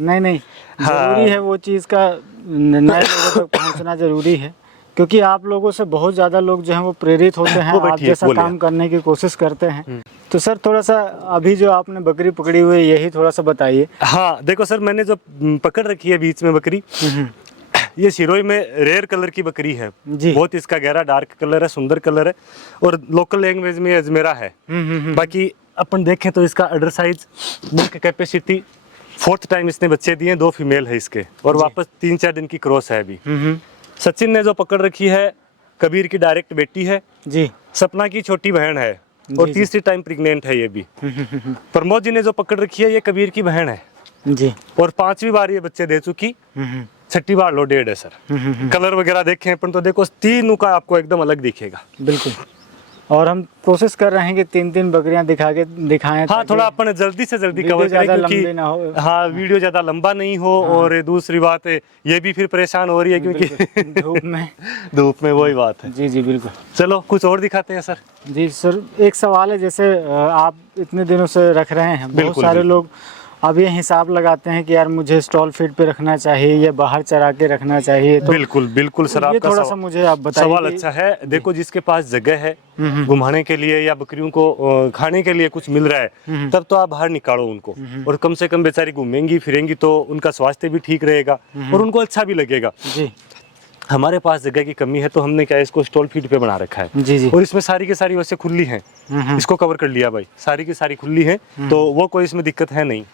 नहीं जरूरी है वो चीज़ का नए लोगों तक पहुंचना जरूरी है, क्योंकि आप लोगों से बहुत ज़्यादा लोग जो हैं वो प्रेरित होते हैं, आप जैसा काम करने की कोशिश करते हैं। तो सर थोड़ा सा अभी जो आपने बकरी पकड़ी हुई है यही थोड़ा सा बताइए। हाँ देखो सर, मैंने जो पकड़ रखी है बीच में बकरी, ये सिरोही में रेयर कलर की बकरी है जी। बहुत इसका गहरा डार्क कलर है, सुंदर कलर है और लोकल लैंग्वेज में अजमेरा है। बाकी अपन देखें तो इसका udder size, milk capacity, 4th time इसने बच्चे दिए, 2 फीमेल है इसके और वापस 3-4 दिन की क्रॉस है अभी। सचिन ने जो पकड़ रखी है कबीर की डायरेक्ट बेटी है जी, सपना की छोटी बहन है और 3री टाइम प्रेग्नेंट है ये भी। प्रमोद जी ने जो पकड़ रखी है ये कबीर की बहन है जी और 5वीं बार ये बच्चे दे चुकी, 6ठी बार लोडेड है सर। कलर वगैरह देखें अपन तो देखो तीनों का आपको एकदम अलग दिखेगा। बिल्कुल। और हम कोशिश कर रहे हैं कि 3-3 बकरियां दिखाएं। हाँ, थोड़ा अपन जल्दी से जल्दी कवर करें क्योंकि हाँ वीडियो ज्यादा लंबा नहीं हो। हाँ। और दूसरी बात ये भी फिर परेशान हो रही है क्योंकि धूप में वही बात है। जी जी बिल्कुल। चलो कुछ और दिखाते हैं सर। जी सर, एक सवाल है, जैसे आप इतने दिनों से रख रहे हैं, बहुत सारे लोग अब ये हिसाब लगाते हैं कि यार मुझे स्टॉल फीड पे रखना चाहिए या बाहर चरा के रखना चाहिए। तो बिल्कुल सर, आपका थोड़ा सा मुझे आप बताइए। सवाल अच्छा है। देखो जिसके पास जगह है घुमाने के लिए या बकरियों को खाने के लिए कुछ मिल रहा है तब तो आप बाहर निकालो उनको, और कम से कम बेचारी घूमेंगी फिरेंगी तो उनका स्वास्थ्य भी ठीक रहेगा और उनको अच्छा भी लगेगा जी। हमारे पास जगह की कमी है तो हमने क्या इसको स्टॉल फीड पे बना रखा है जी। और इसमें सारी की सारी वैसे खुली हैं, इसको कवर कर लिया भाई, सारी की सारी खुली है तो वो कोई इसमें दिक्कत है नहीं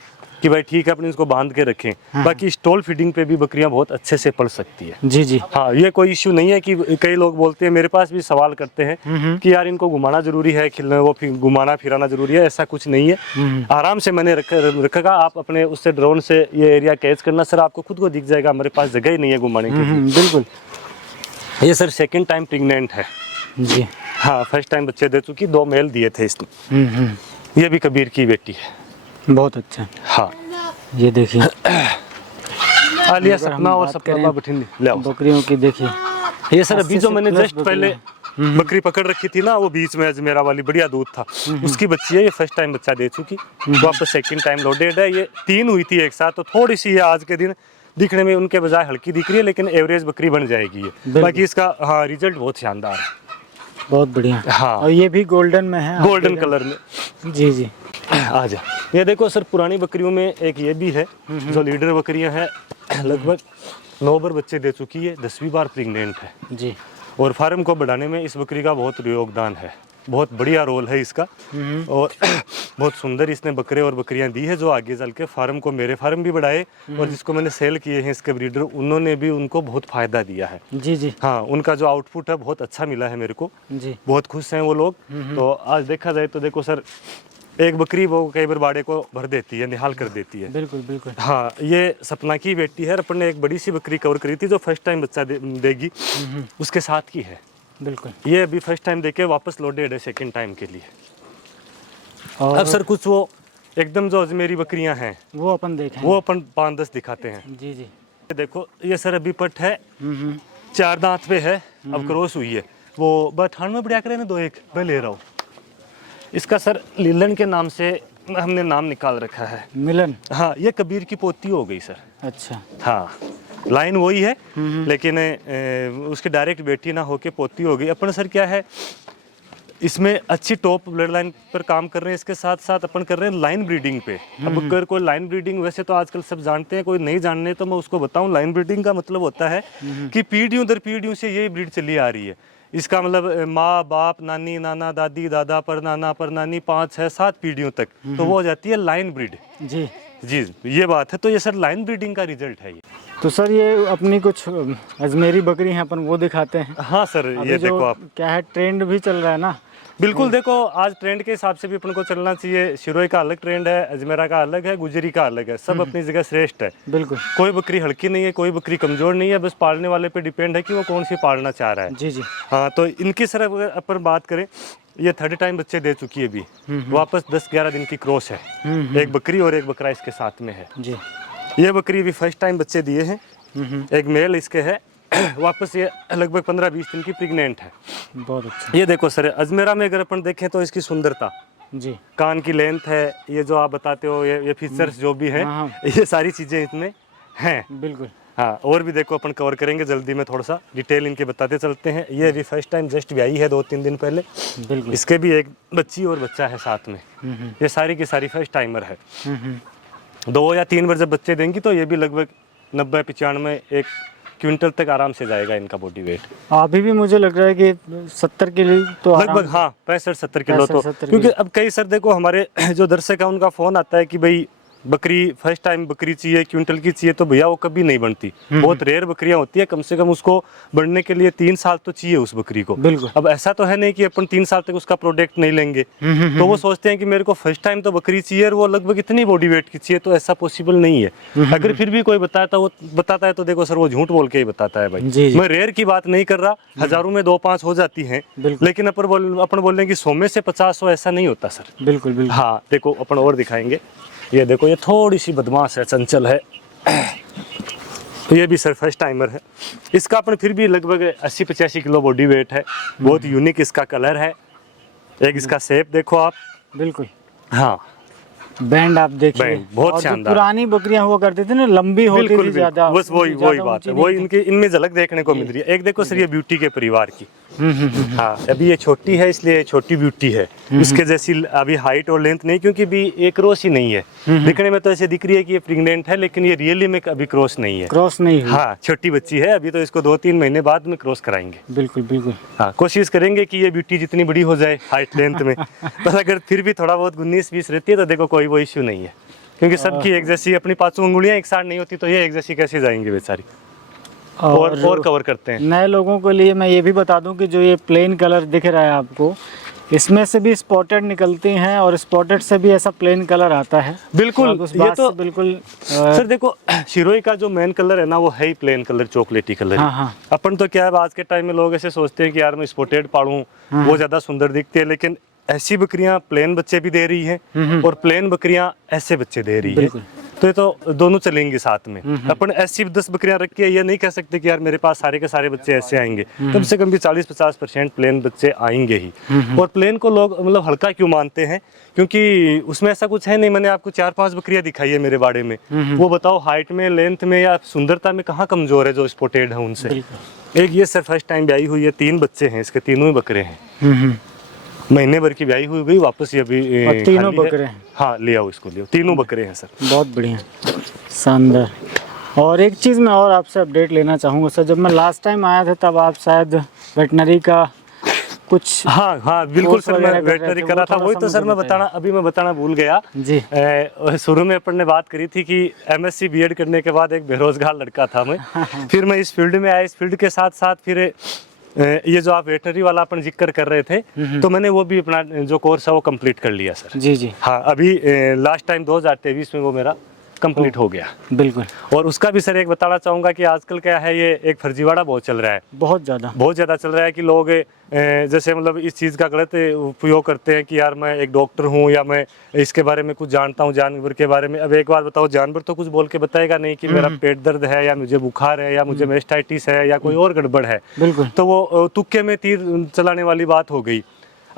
कि भाई ठीक है अपने इसको बांध के रखें। बाकी स्टॉल फीडिंग पे भी बकरियां बहुत अच्छे से पल सकती है जी जी। हाँ, ये कोई इश्यू नहीं है कि कई लोग बोलते हैं, मेरे पास भी सवाल करते हैं कि यार इनको घुमाना जरूरी है, खिलने वो घुमाना फिराना जरूरी है। ऐसा कुछ नहीं है, आराम से मैंने रखा। आप अपने उससे ड्रोन से ये एरिया कैच करना सर, आपको खुद को दिख जाएगा। हमारे पास जगह ही नहीं है घुमाने की। बिल्कुल। ये सर 2nd टाइम प्रेग्नेंट है जी। हाँ, 1st टाइम बच्चे दे चुकी, 2 मेल दिए थे इसने। ये भी कबीर की बेटी है। बहुत अच्छा। हाँ, ये देखिए आलिया सपना और सपना बठिंडी ले आओ बकरियों की। देखिए ये सर अभी जो मैंने जस्ट पहले बकरी पकड़ रखी थी ना, वो बीच में अजमेरा वाली बढ़िया दूध था, उसकी बच्ची है। ये 1st टाइम बच्चा दे चुकी, वापस 2nd टाइम लोडेड है। ये 3 हुई थी एक साथ, तो थोड़ी सी ये आज के दिन दिखने में उनके बजाय हल्की दिख रही है, लेकिन एवरेज बकरी बन जाएगी ये। बाकी इसका हाँ रिजल्ट बहुत शानदार है, बहुत बढ़िया। हाँ, और ये भी गोल्डन में है, गोल्डन कलर में जी जी। आ जा, ये देखो सर पुरानी बकरियों में एक ये भी है जो लीडर बकरियां हैं, लगभग 9 बार बच्चे दे चुकी है, 10वीं बार प्रेग्नेंट है जी। और फार्म को बढ़ाने में इस बकरी का बहुत योगदान है। बहुत बढ़िया रोल है इसका। और बहुत सुंदर इसने बकरे और बकरियां दी है जो आगे चल के फार्म को, मेरे फार्म भी बढ़ाए और जिसको मैंने सेल किए हैं इसके ब्रीडर, उन्होंने भी उनको बहुत फ़ायदा दिया है। जी जी। हाँ, उनका जो आउटपुट है बहुत अच्छा मिला है मेरे को जी। बहुत खुश हैं वो लोग। तो आज देखा जाए तो देखो सर, एक बकरी वो कई बार बाड़े को भर देती है, निहाल कर देती है। बिल्कुल बिल्कुल। हाँ, ये सपना की बेटी है। अपन ने एक बड़ी सी बकरी कवर करी थी जो फर्स्ट टाइम बच्चा देगी, उसके साथ की है। बिल्कुल। ये अभी फर्स्ट टाइम देके वापस लोडेड है सेकंड टाइम के लिए। और अब सर कुछ वो एकदम जो अजमेरी बकरियां हैं वो अपन देखें, वो अपन 5-10 दिखाते हैं। जी जी। ये देखो, ये सर अभी पट है, 4 दांत पे है, अब क्रॉस हुई है। वो बठान में बढ़िया करे ना, 2-1 मैं ले रहा हूँ। इसका सर लीलन के नाम से हमने नाम निकाल रखा है। मिलन। हाँ, ये कबीर की पोती हो गई सर। अच्छा। हाँ, लाइन वही है लेकिन उसकी डायरेक्ट बेटी ना होके पोती हो गई। अपन सर क्या है, इसमें अच्छी टॉप ब्लड लाइन पर काम कर रहे हैं, इसके साथ साथ अपन कर रहे हैं लाइन ब्रीडिंग पे। अब अगर कोई लाइन ब्रीडिंग, वैसे तो आजकल सब जानते हैं, कोई नहीं जानने तो मैं उसको बताऊं। लाइन ब्रीडिंग का मतलब होता है कि पीढ़ियों दर पीढ़ियों से ये ब्रीड चली आ रही है। इसका मतलब माँ बाप, नानी नाना, दादी दादा, पर नाना पर नानी, 5 6 7 पीढ़ियों तक, तो वो हो जाती है लाइन ब्रीड। जी जी, ये बात है। तो ये सर लाइन ब्रीडिंग का रिजल्ट है ये। तो सर ये अपनी कुछ अजमेरी बकरी हैं, अपन वो दिखाते हैं। हाँ सर, ये देखो आप, क्या है, ट्रेंड भी चल रहा है ना। बिल्कुल। देखो, आज ट्रेंड के हिसाब से भी अपन को चलना चाहिए। शिरोई का अलग ट्रेंड है, अजमेरा का अलग है, गुजरी का अलग है, सब अपनी जगह श्रेष्ठ है। बिल्कुल। कोई बकरी हल्की नहीं है, कोई बकरी कमजोर नहीं है, बस पालने वाले पे डिपेंड है कि वो कौन सी पालना चाह रहा है। जी जी। हाँ, तो इनकी सर अगर अपन बात करें, ये 3rd टाइम बच्चे दे चुकी है अभी, वापस 10-11 दिन की क्रॉस है। एक बकरी और एक बकरा इसके साथ में है। जी। ये बकरी भी फर्स्ट टाइम बच्चे दिए हैं, एक मेल इसके है। वापस ये लगभग 15-20 दिन की प्रेग्नेंट है। बहुत अच्छा। ये देखो सर, अजमेरा में अगर अपन देखें तो इसकी सुंदरता, जी। कान की लेंथ है, ये जो आप बताते हो, ये फीचर्स जो भी हैं, हाँ। ये सारी चीज़ें इसमें हैं। बिल्कुल। हाँ, और भी देखो अपन कवर करेंगे जल्दी में, थोड़ा सा डिटेल इनके बताते चलते हैं। ये अभी फर्स्ट टाइम जस्ट ब्याई है 2-3 दिन पहले। बिल्कुल। इसके भी एक बच्ची और बच्चा है साथ में। ये सारी की सारी फर्स्ट टाइमर है। 2 या 3 बार जब बच्चे देंगी तो ये भी लगभग 90-95 1 क्विंटल तक आराम से जाएगा इनका बॉडी वेट। अभी भी मुझे लग रहा है कि 70 किलो तो लगभग, हाँ 65-70 किलो तो, 65-70 क्योंकि अब कई सर देखो हमारे जो दर्शक है उनका फोन आता है कि भाई बकरी फर्स्ट टाइम बकरी चाहिए, क्विंटल की चाहिए, तो भैया वो कभी नहीं बनती। बहुत रेयर बकरियां होती है, कम से कम उसको बनने के लिए 3 साल तो चाहिए उस बकरी को। बिल्कुल। अब ऐसा तो है नहीं कि अपन 3 साल तक उसका प्रोडक्ट नहीं लेंगे। तो वो सोचते हैं कि मेरे को फर्स्ट टाइम तो बकरी चाहिए और वो लगभग इतनी बॉडी वेट की चाहिए, तो ऐसा पॉसिबल नहीं है। अगर फिर भी कोई बताता है तो देखो सर, वो झूठ बोल के ही बताता है भाई। जी। मैं रेयर की बात नहीं कर रहा, हजारों में 2-5 हो जाती हैं, लेकिन अपन बोल रहे हैं कि 100 में से 50 हो, ऐसा नहीं होता सर। बिल्कुल बिल्कुल। हाँ, देखो अपन और दिखाएंगे। ये देखो, ये थोड़ी सी बदमाश है, चंचल है। ये भी सर फर्स्ट टाइमर है। इसका अपन फिर भी लगभग 80-85 किलो बॉडी वेट है। बहुत यूनिक इसका कलर है। एक इसका शेप देखो आप। बिल्कुल। हाँ, बैंड आप देखिए, बैंड बहुत और जो शानदार। पुरानी बकरियां हुआ करती थी ना, लंबी होती थी ज्यादा, बस वही बात है, वही इनमें झलक देखने को मिल रही है। एक देखो सर, ये ब्यूटी के परिवार की। हाँ, अभी ये छोटी है इसलिए छोटी ब्यूटी है। इसके जैसी अभी हाइट और लेंथ नहीं, क्योंकि अभी एक क्रॉस ही नहीं है। दिखने में तो ऐसे दिख रही है कि ये प्रेग्नेंट है, लेकिन ये रियली में अभी क्रॉस नहीं है। क्रॉस नहीं हुई। हाँ, छोटी बच्ची है अभी, तो इसको 2-3 महीने बाद में क्रॉस कराएंगे। बिल्कुल बिल्कुल। हाँ, कोशिश करेंगे कि ये ब्यूटी जितनी बड़ी हो जाए हाइट लेंथ में। बस अगर फिर भी थोड़ा बहुत 19-20 रहती है तो देखो कोई वो इश्यू नहीं है, क्योंकि सबकी एक जैसी अपनी 5 उंगलियां एक साथ नहीं होती, तो ये एक जैसी कैसे जाएंगी बेचारी। और कवर करते हैं नए लोगों के लिए। मैं ये भी बता दूं कि जो ये प्लेन कलर दिख रहा है आपको, इसमें से भी स्पॉटेड निकलती हैं और स्पॉटेड से भी ऐसा प्लेन कलर आता है। बिल्कुल। उस ये बात तो से बिल्कुल सर देखो, शिरोई का जो मेन कलर है ना, वो है ही प्लेन कलर, चॉकलेटी कलर। हाँ हाँ। अपन तो क्या है, आज के टाइम में लोग ऐसे सोचते हैं कि यार मैं स्पॉटेड पालूं, वो ज्यादा सुंदर दिखती है, लेकिन ऐसी बकरियां प्लेन बच्चे भी दे रही हैं और प्लेन बकरियां ऐसे बच्चे दे रही है। तो ये तो दोनों चलेंगे साथ में। अपन ऐसी 10 बकरियां रख के ये नहीं कह सकते कि यार मेरे पास सारे के सारे बच्चे ऐसे आएंगे। कम से कम भी 40-50% प्लेन बच्चे आएंगे ही। और प्लेन को लोग मतलब हल्का क्यों मानते हैं, क्योंकि उसमें ऐसा कुछ है नहीं। मैंने आपको 4-5 बकरियां दिखाई है मेरे बाड़े में, वो बताओ हाइट में, लेंथ में या सुंदरता में कहाँ कमजोर है जो स्पॉटेड है उनसे। एक ये सर फर्स्ट टाइम ब्याई हुई है, 3 बच्चे हैं इसके, तीनों ही बकरे हैं। महीने भर की ब्याई हुई गई, वापस ये अभी तीनों बकरे हैं। हाँ, ले आओ इसको, ले आओ, तीनों बकरे हैं सर। बहुत बढ़िया, शानदार। और एक चीज़ मैं और आपसे अपडेट लेना चाहूँगा सर, जब मैं लास्ट टाइम आया था तब आप शायद वेटनरी का कुछ हाँ हाँ बिल्कुल कोर्स सर, मैं वगैरह कर रहे वेटनरी थे, कर वो रहा था। थोड़ा वही सा तो सर मुझे मैं बताइए। अभी मैं बताना भूल गया। जी शुरू में अपन ने बात करी थी कि एमएससी बीएड करने के बाद एक बेरोजगार लड़का था मैं। फिर मैं इस फील्ड में आया, इस फील्ड के साथ साथ फिर ये जो आप वेटनरी वाला अपन जिक्र कर रहे थे, तो मैंने वो भी अपना जो कोर्स है वो कंप्लीट कर लिया सर। जी जी हाँ, अभी लास्ट टाइम 2023 में वो मेरा कंप्लीट हो गया। बिल्कुल, और उसका भी सर एक बताना चाहूँगा कि आजकल क्या है, ये एक फर्जीवाड़ा बहुत चल रहा है, बहुत ज़्यादा चल रहा है कि लोग जैसे मतलब इस चीज़ का गलत उपयोग करते हैं कि यार मैं एक डॉक्टर हूँ या मैं इसके बारे में कुछ जानता हूँ जानवर के बारे में। अब एक बार बताओ, जानवर तो कुछ बोल के बताएगा नहीं कि मेरा पेट दर्द है या मुझे बुखार है या मुझे मेस्टाइटिस है या कोई और गड़बड़ है। बिल्कुल तो वो तुक्के में तीर चलाने वाली बात हो गई।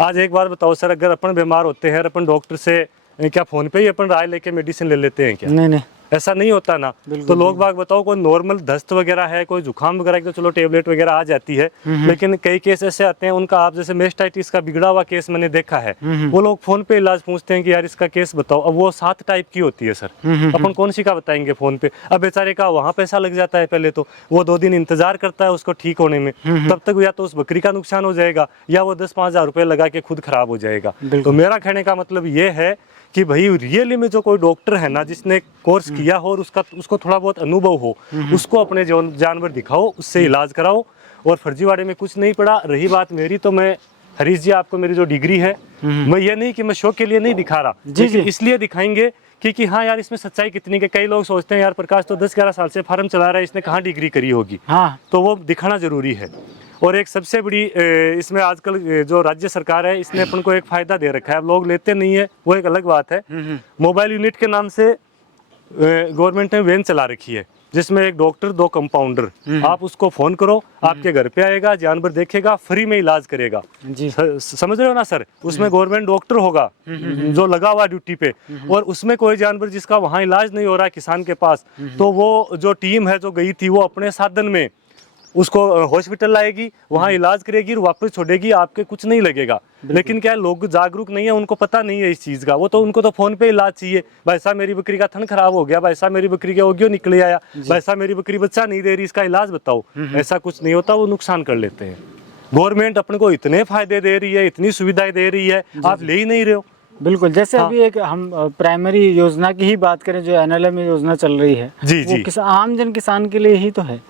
आज एक बार बताओ सर, अगर अपन बीमार होते हैं, अपन डॉक्टर से क्या फ़ोन पे ही अपन राय लेके मेडिसिन ले लेते हैं क्या? नहीं ऐसा नहीं होता ना। तो लोग बाग बताओ, कोई नॉर्मल दस्त वगैरह है, कोई जुकाम वगैरह की तो चलो टेबलेट वगैरह आ जाती है, लेकिन कई केस ऐसे आते हैं उनका, आप जैसे मेस्टाइटिस का बिगड़ा हुआ केस मैंने देखा है, वो लोग फोन पे इलाज पूछते हैं कि यार इसका केस बताओ। अब वो 7 टाइप की होती है सर, अपन कौन सी का बताएंगे फोन पे? अब बेचारे का वहाँ पैसा लग जाता है, पहले तो वो 2 दिन इंतजार करता है उसको ठीक होने में, तब तक या तो उस बकरी का नुकसान हो जाएगा या वो 10-5 हज़ार रुपये लगा के खुद खराब हो जाएगा। तो मेरा कहने का मतलब ये है कि भाई रियली में जो कोई डॉक्टर है ना, जिसने कोर्स किया हो और उसको थोड़ा बहुत अनुभव हो, उसको अपने जानवर दिखाओ, उससे इलाज कराओ। और फर्जीवाड़े में कुछ नहीं पड़ा। रही बात मेरी, तो मैं हरीश जी आपको मेरी जो डिग्री है, मैं ये नहीं कि मैं शौक के लिए नहीं दिखा रहा, लेकिन इसलिए दिखाएंगे कि हाँ यार इसमें सच्चाई कितनी है। कई लोग सोचते हैं यार प्रकाश तो 10-11 साल से फार्म चला रहा है, इसने कहाँ डिग्री करी होगी। हाँ, तो वो दिखाना जरूरी है। और एक सबसे बड़ी इसमें आजकल जो राज्य सरकार है, इसने अपन को एक फायदा दे रखा है। अब लोग लेते नहीं है, वो एक अलग बात है। मोबाइल यूनिट के नाम से गवर्नमेंट ने वैन चला रखी है, जिसमें एक डॉक्टर 2 कंपाउंडर, आप उसको फोन करो, आपके घर पे आएगा, जानवर देखेगा, फ्री में इलाज करेगा जी समझ रहे हो ना सर? उसमें गवर्नमेंट डॉक्टर होगा जो लगा हुआ ड्यूटी पे, और उसमें कोई जानवर जिसका वहाँ इलाज नहीं हो रहा है किसान के पास, तो वो जो टीम है जो गई थी, वो अपने साधन में उसको हॉस्पिटल लाएगी, वहाँ इलाज करेगी और वापस छोड़ेगी, आपके कुछ नहीं लगेगा। लेकिन क्या है, लोग जागरूक नहीं है, उनको पता नहीं है इस चीज़ का। वो तो उनको तो फोन पे इलाज चाहिए। भाई साहब मेरी बकरी का थन खराब हो गया, भाई साहब मेरी बकरी के ओगियो निकले आया, भाई साहब मेरी बकरी बच्चा नहीं दे रही, इसका इलाज बताओ। ऐसा कुछ नहीं होता, वो नुकसान कर लेते हैं। गवर्नमेंट अपन को इतने फायदे दे रही है, इतनी सुविधाएं दे रही है, आप ले ही नहीं रहे हो। बिल्कुल। जैसे अभी एक हम प्राइमरी योजना की ही बात करें, जो एनएलएम योजना चल रही है, जी वो आम जन किसान के लिए ही तो है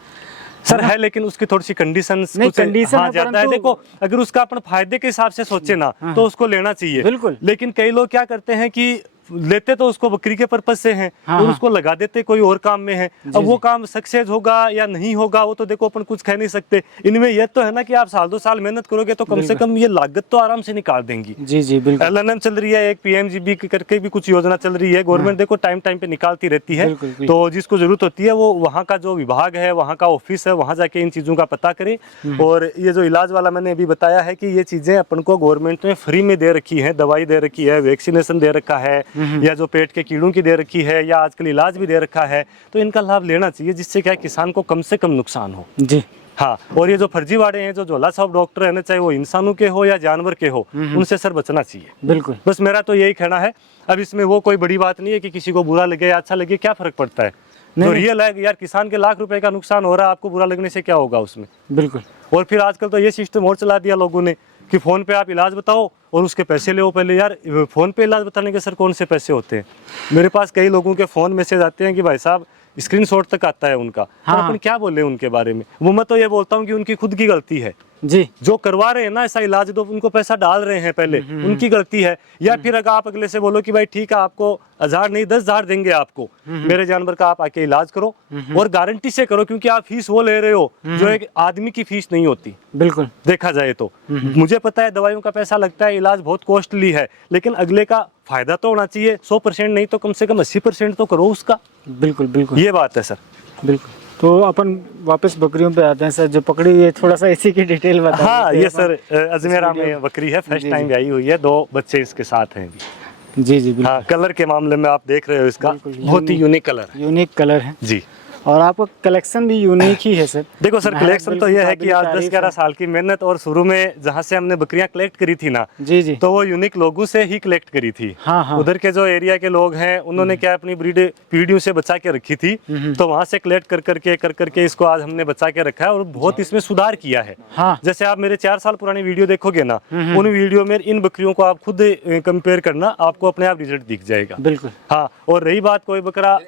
सर, है, लेकिन उसकी थोड़ी सी कंडीशंस नहीं, कंडीशन हाँ ज्यादा है। देखो, अगर उसका अपन फायदे के हिसाब से सोचे ना, तो उसको लेना चाहिए बिल्कुल। लेकिन कई लोग क्या करते हैं कि लेते तो उसको बकरी के पर्पज से हैं, और उसको लगा देते कोई और काम में है। अब वो काम सक्सेस होगा या नहीं होगा, वो तो देखो अपन कुछ कह नहीं सकते। इनमें यह तो है ना कि आप 1-2 साल मेहनत करोगे तो कम से कम ये लागत तो आराम से निकाल देंगी। जी जी बिल्कुल। एलएनएम चल रही है, एक पीएमजीबी करके भी कुछ योजना चल रही है। गवर्नमेंट देखो टाइम पे निकालती रहती है। तो जिसको जरूरत होती है वो वहाँ का जो विभाग है, वहाँ का ऑफिस है, वहाँ जाके इन चीजों का पता करे। और ये जो इलाज वाला मैंने अभी बताया है कि ये चीजें अपन को गवर्नमेंट ने फ्री में दे रखी है, दवाई दे रखी है, वैक्सीनेशन दे रखा है, या जो पेट कीड़ों की दे रखी है, या आजकल इलाज भी दे रखा है। तो इनका लाभ लेना चाहिए, जिससे क्या किसान को कम से कम नुकसान हो। जी हाँ। और ये जो फर्जीवाड़े हैं, जो झोला साहब डॉक्टर है ना, चाहे वो इंसानों के हो या जानवर के हो, उनसे सर बचना चाहिए। बिल्कुल, बस मेरा तो यही कहना है। अब इसमें वो कोई बड़ी बात नहीं है कि किसी को बुरा लगे या अच्छा लगे, क्या फर्क पड़ता है? जो रियल है यार, किसान के लाख रुपए का नुकसान हो रहा है, आपको बुरा लगने से क्या होगा उसमें? बिल्कुल। और फिर आजकल तो ये सिस्टम और चला दिया लोगों ने कि फोन पे आप इलाज बताओ और उसके पैसे ले। पहले यार फोन पे इलाज बताने के सर कौन से पैसे होते हैं? मेरे पास कई लोगों के फोन मैसेज आते हैं कि भाई साहब स्क्रीनशॉट तक आता है उनका। हाँ, तो अपन क्या बोले उनके बारे में? वो मैं तो ये बोलता हूँ कि उनकी खुद की गलती है। जी, जो करवा रहे हैं ना ऐसा इलाज, तो उनको पैसा डाल रहे हैं पहले, उनकी गलती है। या फिर अगर आप अगले से बोलो कि भाई ठीक है, आपको 1000 नहीं 10,000 देंगे आपको, मेरे जानवर का आप आके इलाज करो, और गारंटी से करो, क्योंकि आप फीस वो ले रहे हो जो एक आदमी की फीस नहीं होती। बिल्कुल देखा जाए तो मुझे पता है दवाइयों का पैसा लगता है, इलाज बहुत कॉस्टली है, लेकिन अगले का फायदा तो होना चाहिए। 100% नहीं तो कम से कम 80% तो करो उसका। बिल्कुल बिल्कुल, ये बात है सर। बिल्कुल। तो अपन वापस बकरियों पे आते हैं सर, जो पकड़ी हुई है, थोड़ा सा इसी की डिटेल बता। हाँ, ये सर अजमेरा में बकरी है, फर्स्ट टाइम आई हुई है, 2 बच्चे इसके साथ हैं अभी। जी जी बिल्कुल। हाँ, कलर के मामले में आप देख रहे हो, इसका बहुत ही यूनिक कलर है। यूनिक कलर है जी। और आपका कलेक्शन भी यूनिक ही है सर। देखो सर, मेहनत कलेक्शन तो बिल्कुल ये है कि आज काबिल 10-11 साल की मेहनत, और शुरू में जहाँ से हमने बकरियां कलेक्ट करी थी ना, जी जी। तो वो यूनिक लोगों से ही कलेक्ट करी थी। हाँ हाँ। उधर के जो एरिया के लोग हैं उन्होंने क्या अपनी ब्रीड पीढ़ियों से बचा के रखी थी, तो वहां से कलेक्ट कर करके इसको आज हमने बचा के रखा है और बहुत इसमें सुधार किया है। हाँ। जैसे आप मेरे 4 साल पुरानी वीडियो देखोगे ना, उन वीडियो में इन बकरियों को आप खुद कंपेयर करना, आपको अपने आप रिजल्ट दिख जाएगा। बिल्कुल। हाँ, और रही बात कोई बकरा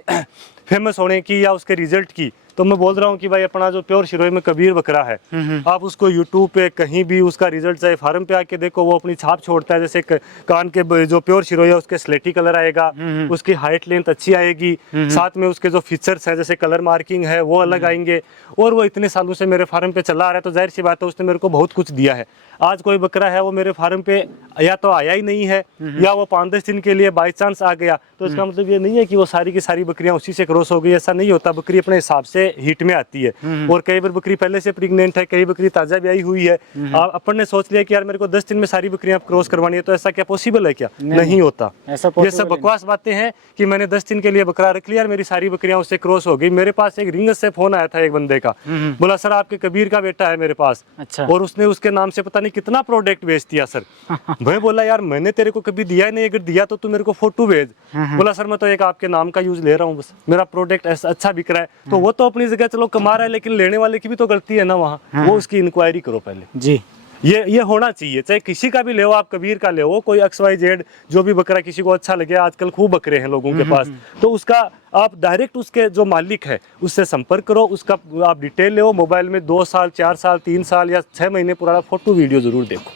फेमस होने की या उसके रिजल्ट की, तो मैं बोल रहा हूँ कि भाई अपना जो प्योर शिरोई में कबीर बकरा है, आप उसको यूट्यूब पे कहीं भी उसका रिजल्ट चाहे फार्म पे आके देखो, वो अपनी छाप छोड़ता है। जैसे कान के जो प्योर शिरोई है उसके स्लेटी कलर आएगा, उसकी हाइट लेंथ अच्छी आएगी, साथ में उसके जो फीचर्स हैं जैसे कलर मार्किंग है वो अलग आएंगे, और वो इतने सालों से मेरे फार्म पे चला आ रहा है, तो जाहिर सी बात है उसने मेरे को बहुत कुछ दिया है। आज कोई बकरा है वो मेरे फार्म पे या तो आया ही नहीं है, या वो 5-10 दिन के लिए बाई चांस आ गया, तो इसका मतलब ये नहीं है कि वो सारी की सारी बकरियां उसी से क्रॉस हो गई, ऐसा नहीं होता। बकरी अपने हिसाब से हीट में आती है, और कई बार बकरी पहले से प्रेग्नेंट है, कई बकरी ताजा ब्याई हुई है। आप अपन ने सोच लिया कि यार मेरे को 10 दिन में सारी बकरियां क्रॉस करवानी है, तो ऐसा क्या पॉसिबल है? क्या नहीं होता। ऐसा ये सब बकवास बातें हैं कि मैंने 10 दिन के लिए बकरा रख लिया और मेरी सारी बकरियां उससे क्रॉस हो गई। मेरे पास एक रिंगस से फोन आया था एक बंदे का, बोला सर आपके कबीर का बेटा है मेरे पास, अच्छा। और उसने उसके नाम से पता नहीं कितना प्रोडक्ट बेच दिया सर। मैं बोला यार मैंने तेरे को कभी दिया ही नहीं, अगर दिया तो तू मेरे को फोटो भेज। बोला सर मैं तो एक आपके नाम का यूज ले रहा हूँ, बस मेरा प्रोडक्ट ऐसा अच्छा बिक रहा है। तो वो तो अपनी जगह चलो कमा रहा है, लेकिन लेने वाले की भी तो गलती है ना वहाँ, वो उसकी इंक्वायरी करो पहले जी। ये होना चाहिए, चाहे किसी का भी ले, आप कबीर का ले, कोई XYZ जो भी बकरा किसी को अच्छा लगे, आजकल खूब बकरे हैं लोगों के पास, तो उसका आप डायरेक्ट उसके जो मालिक है उससे संपर्क करो, उसका आप डिटेल ले, मोबाइल में 2 साल 4 साल 3 साल या 6 महीने पुराना फोटो वीडियो जरूर देखो,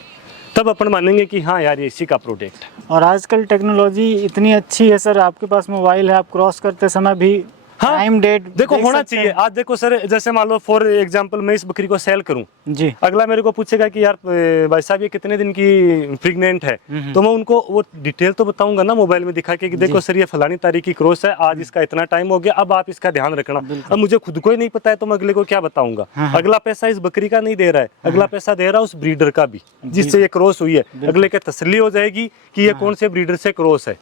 तब अपन मानेंगे कि हाँ यार ये इसी का प्रोडक्ट है। और आजकल टेक्नोलॉजी इतनी अच्छी है सर, आपके पास मोबाइल है, आप क्रॉस करते समय भी टाइम डेट देखो होना चाहिए। आज देखो सर, जैसे मान लो फॉर एग्जांपल मैं इस बकरी को सेल करूं जी, अगला मेरे को पूछेगा कि यार भाई साहब ये कितने दिन की प्रेग्नेंट है, तो मैं उनको वो डिटेल तो बताऊंगा ना मोबाइल में दिखा के कि देखो सर ये फलानी तारीख की क्रॉस है, आज इसका इतना टाइम हो गया, अब आप इसका ध्यान रखना। अब मुझे खुद को ही नहीं पता है तो मैं अगले को क्या बताऊंगा। अगला पैसा इस बकरी का नहीं दे रहा है, अगला पैसा दे रहा है उस ब्रीडर का भी जिससे ये क्रॉस हुई है। अगले के तसल्ली हो जाएगी कि ये कौन से ब्रीडर से क्रॉस है।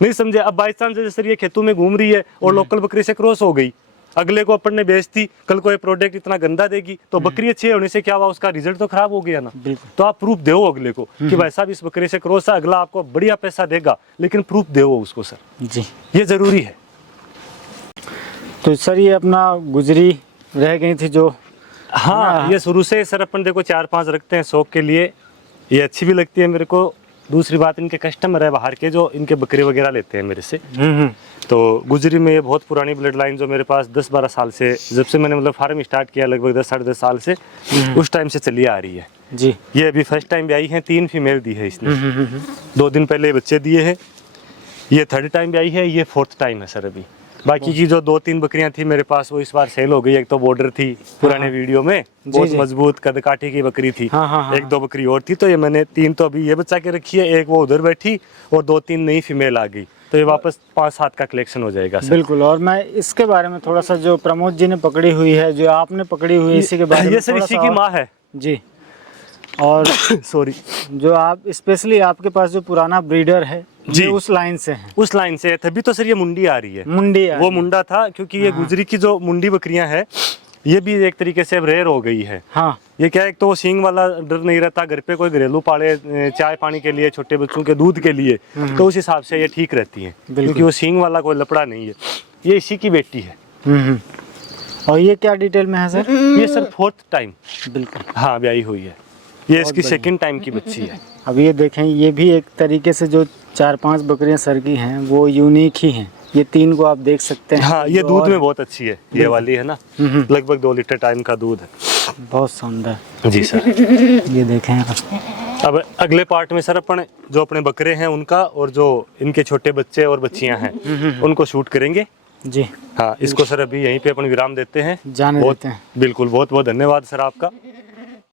नहीं समझे? अब बाई चांस जैसे ये खेतों में घूम रही है और लोकल बकरी से क्रॉस हो गई, अगले को अपन ने बेच दी, कल को ये प्रोडक्ट इतना गंदा देगी, तो बकरी अच्छी होने से क्या हुआ, उसका रिजल्ट तो खराब हो गया ना। तो आप प्रूफ दो अगले को कि भाई साहब इस बकरी से क्रॉस है, अगला आपको बढ़िया पैसा देगा, लेकिन प्रूफ दो उसको सर जी, ये जरूरी है। तो सर ये अपना गुजरी रह गई थी जो, हाँ ये शुरू से सर अपन देखो 4-5 रखते हैं शौक के लिए, ये अच्छी भी लगती है मेरे को। दूसरी बात इनके कस्टमर है बाहर के जो इनके बकरे वगैरह लेते हैं मेरे से, तो गुजरी में ये बहुत पुरानी ब्लड लाइन जो मेरे पास 10-12 साल से, जब से मैंने मतलब फार्म स्टार्ट किया लगभग 10-10.5 साल से, उस टाइम से चली आ रही है जी। ये अभी फर्स्ट टाइम भी आई है, 3 फीमेल दी है इसने, 2 दिन पहले बच्चे दिए हैं, ये 3rd टाइम भी आई है, ये 4th टाइम है सर अभी। बाकी की जो 2-3 बकरियां थी मेरे पास वो इस बार सेल हो गई। एक तो बॉर्डर थी पुराने वीडियो में, बहुत मजबूत कदकाठी की बकरी थी, 1-2 बकरी और थी, तो ये मैंने 3 तो अभी ये बचा के रखी है, एक वो उधर बैठी और 2-3 नई फीमेल आ गई, तो ये वापस 5-7 का कलेक्शन हो जाएगा सर। बिल्कुल। और मैं इसके बारे में थोड़ा सा, जो प्रमोद जी ने पकड़ी हुई है, जो आपने पकड़ी हुई है, इसी के बारे में ये सर इसी की माँ है जी। और सॉरी जो आप स्पेशली आपके पास जो पुराना ब्रीडर है जी, उस लाइन से है, उस लाइन से है, तभी तो सर ये मुंडी आ रही है। मुंडी वो मुंडा था, क्योंकि ये गुजरी की जो मुंडी बकरियां हैं ये भी एक तरीके से अब रेयर हो गई है। हाँ, ये क्या है, एक तो सींग वाला डर नहीं रहता, घर पे कोई घरेलू पाले चाय पानी के लिए, छोटे बच्चों के दूध के लिए, तो उस हिसाब से ये ठीक रहती है, क्योंकि वो सींग वाला कोई लपड़ा नहीं है। ये इसी की बेटी है। और ये क्या डिटेल में है सर? ये सर 4th टाइम बिल्कुल, हाँ ब्याई हुई है, ये इसकी 2nd टाइम की बच्ची है। अब ये देखें, ये भी एक तरीके से जो 4-5 बकरियां सर की हैं वो यूनिक ही हैं। ये 3 को आप देख सकते हैं। हाँ ये दूध में बहुत अच्छी है, ये वाली है ना, लगभग 2 लीटर टाइम का दूध है, बहुत शानदार जी सर। ये देखें आप। अब अगले पार्ट में सर अपन जो अपने बकरे हैं उनका और जो इनके छोटे बच्चे और बच्चियां हैं उनको शूट करेंगे जी। हाँ इसको सर अभी यहीं पे अपन विराम देते हैं, जाने देते हैं। बिल्कुल, बहुत बहुत धन्यवाद सर आपका।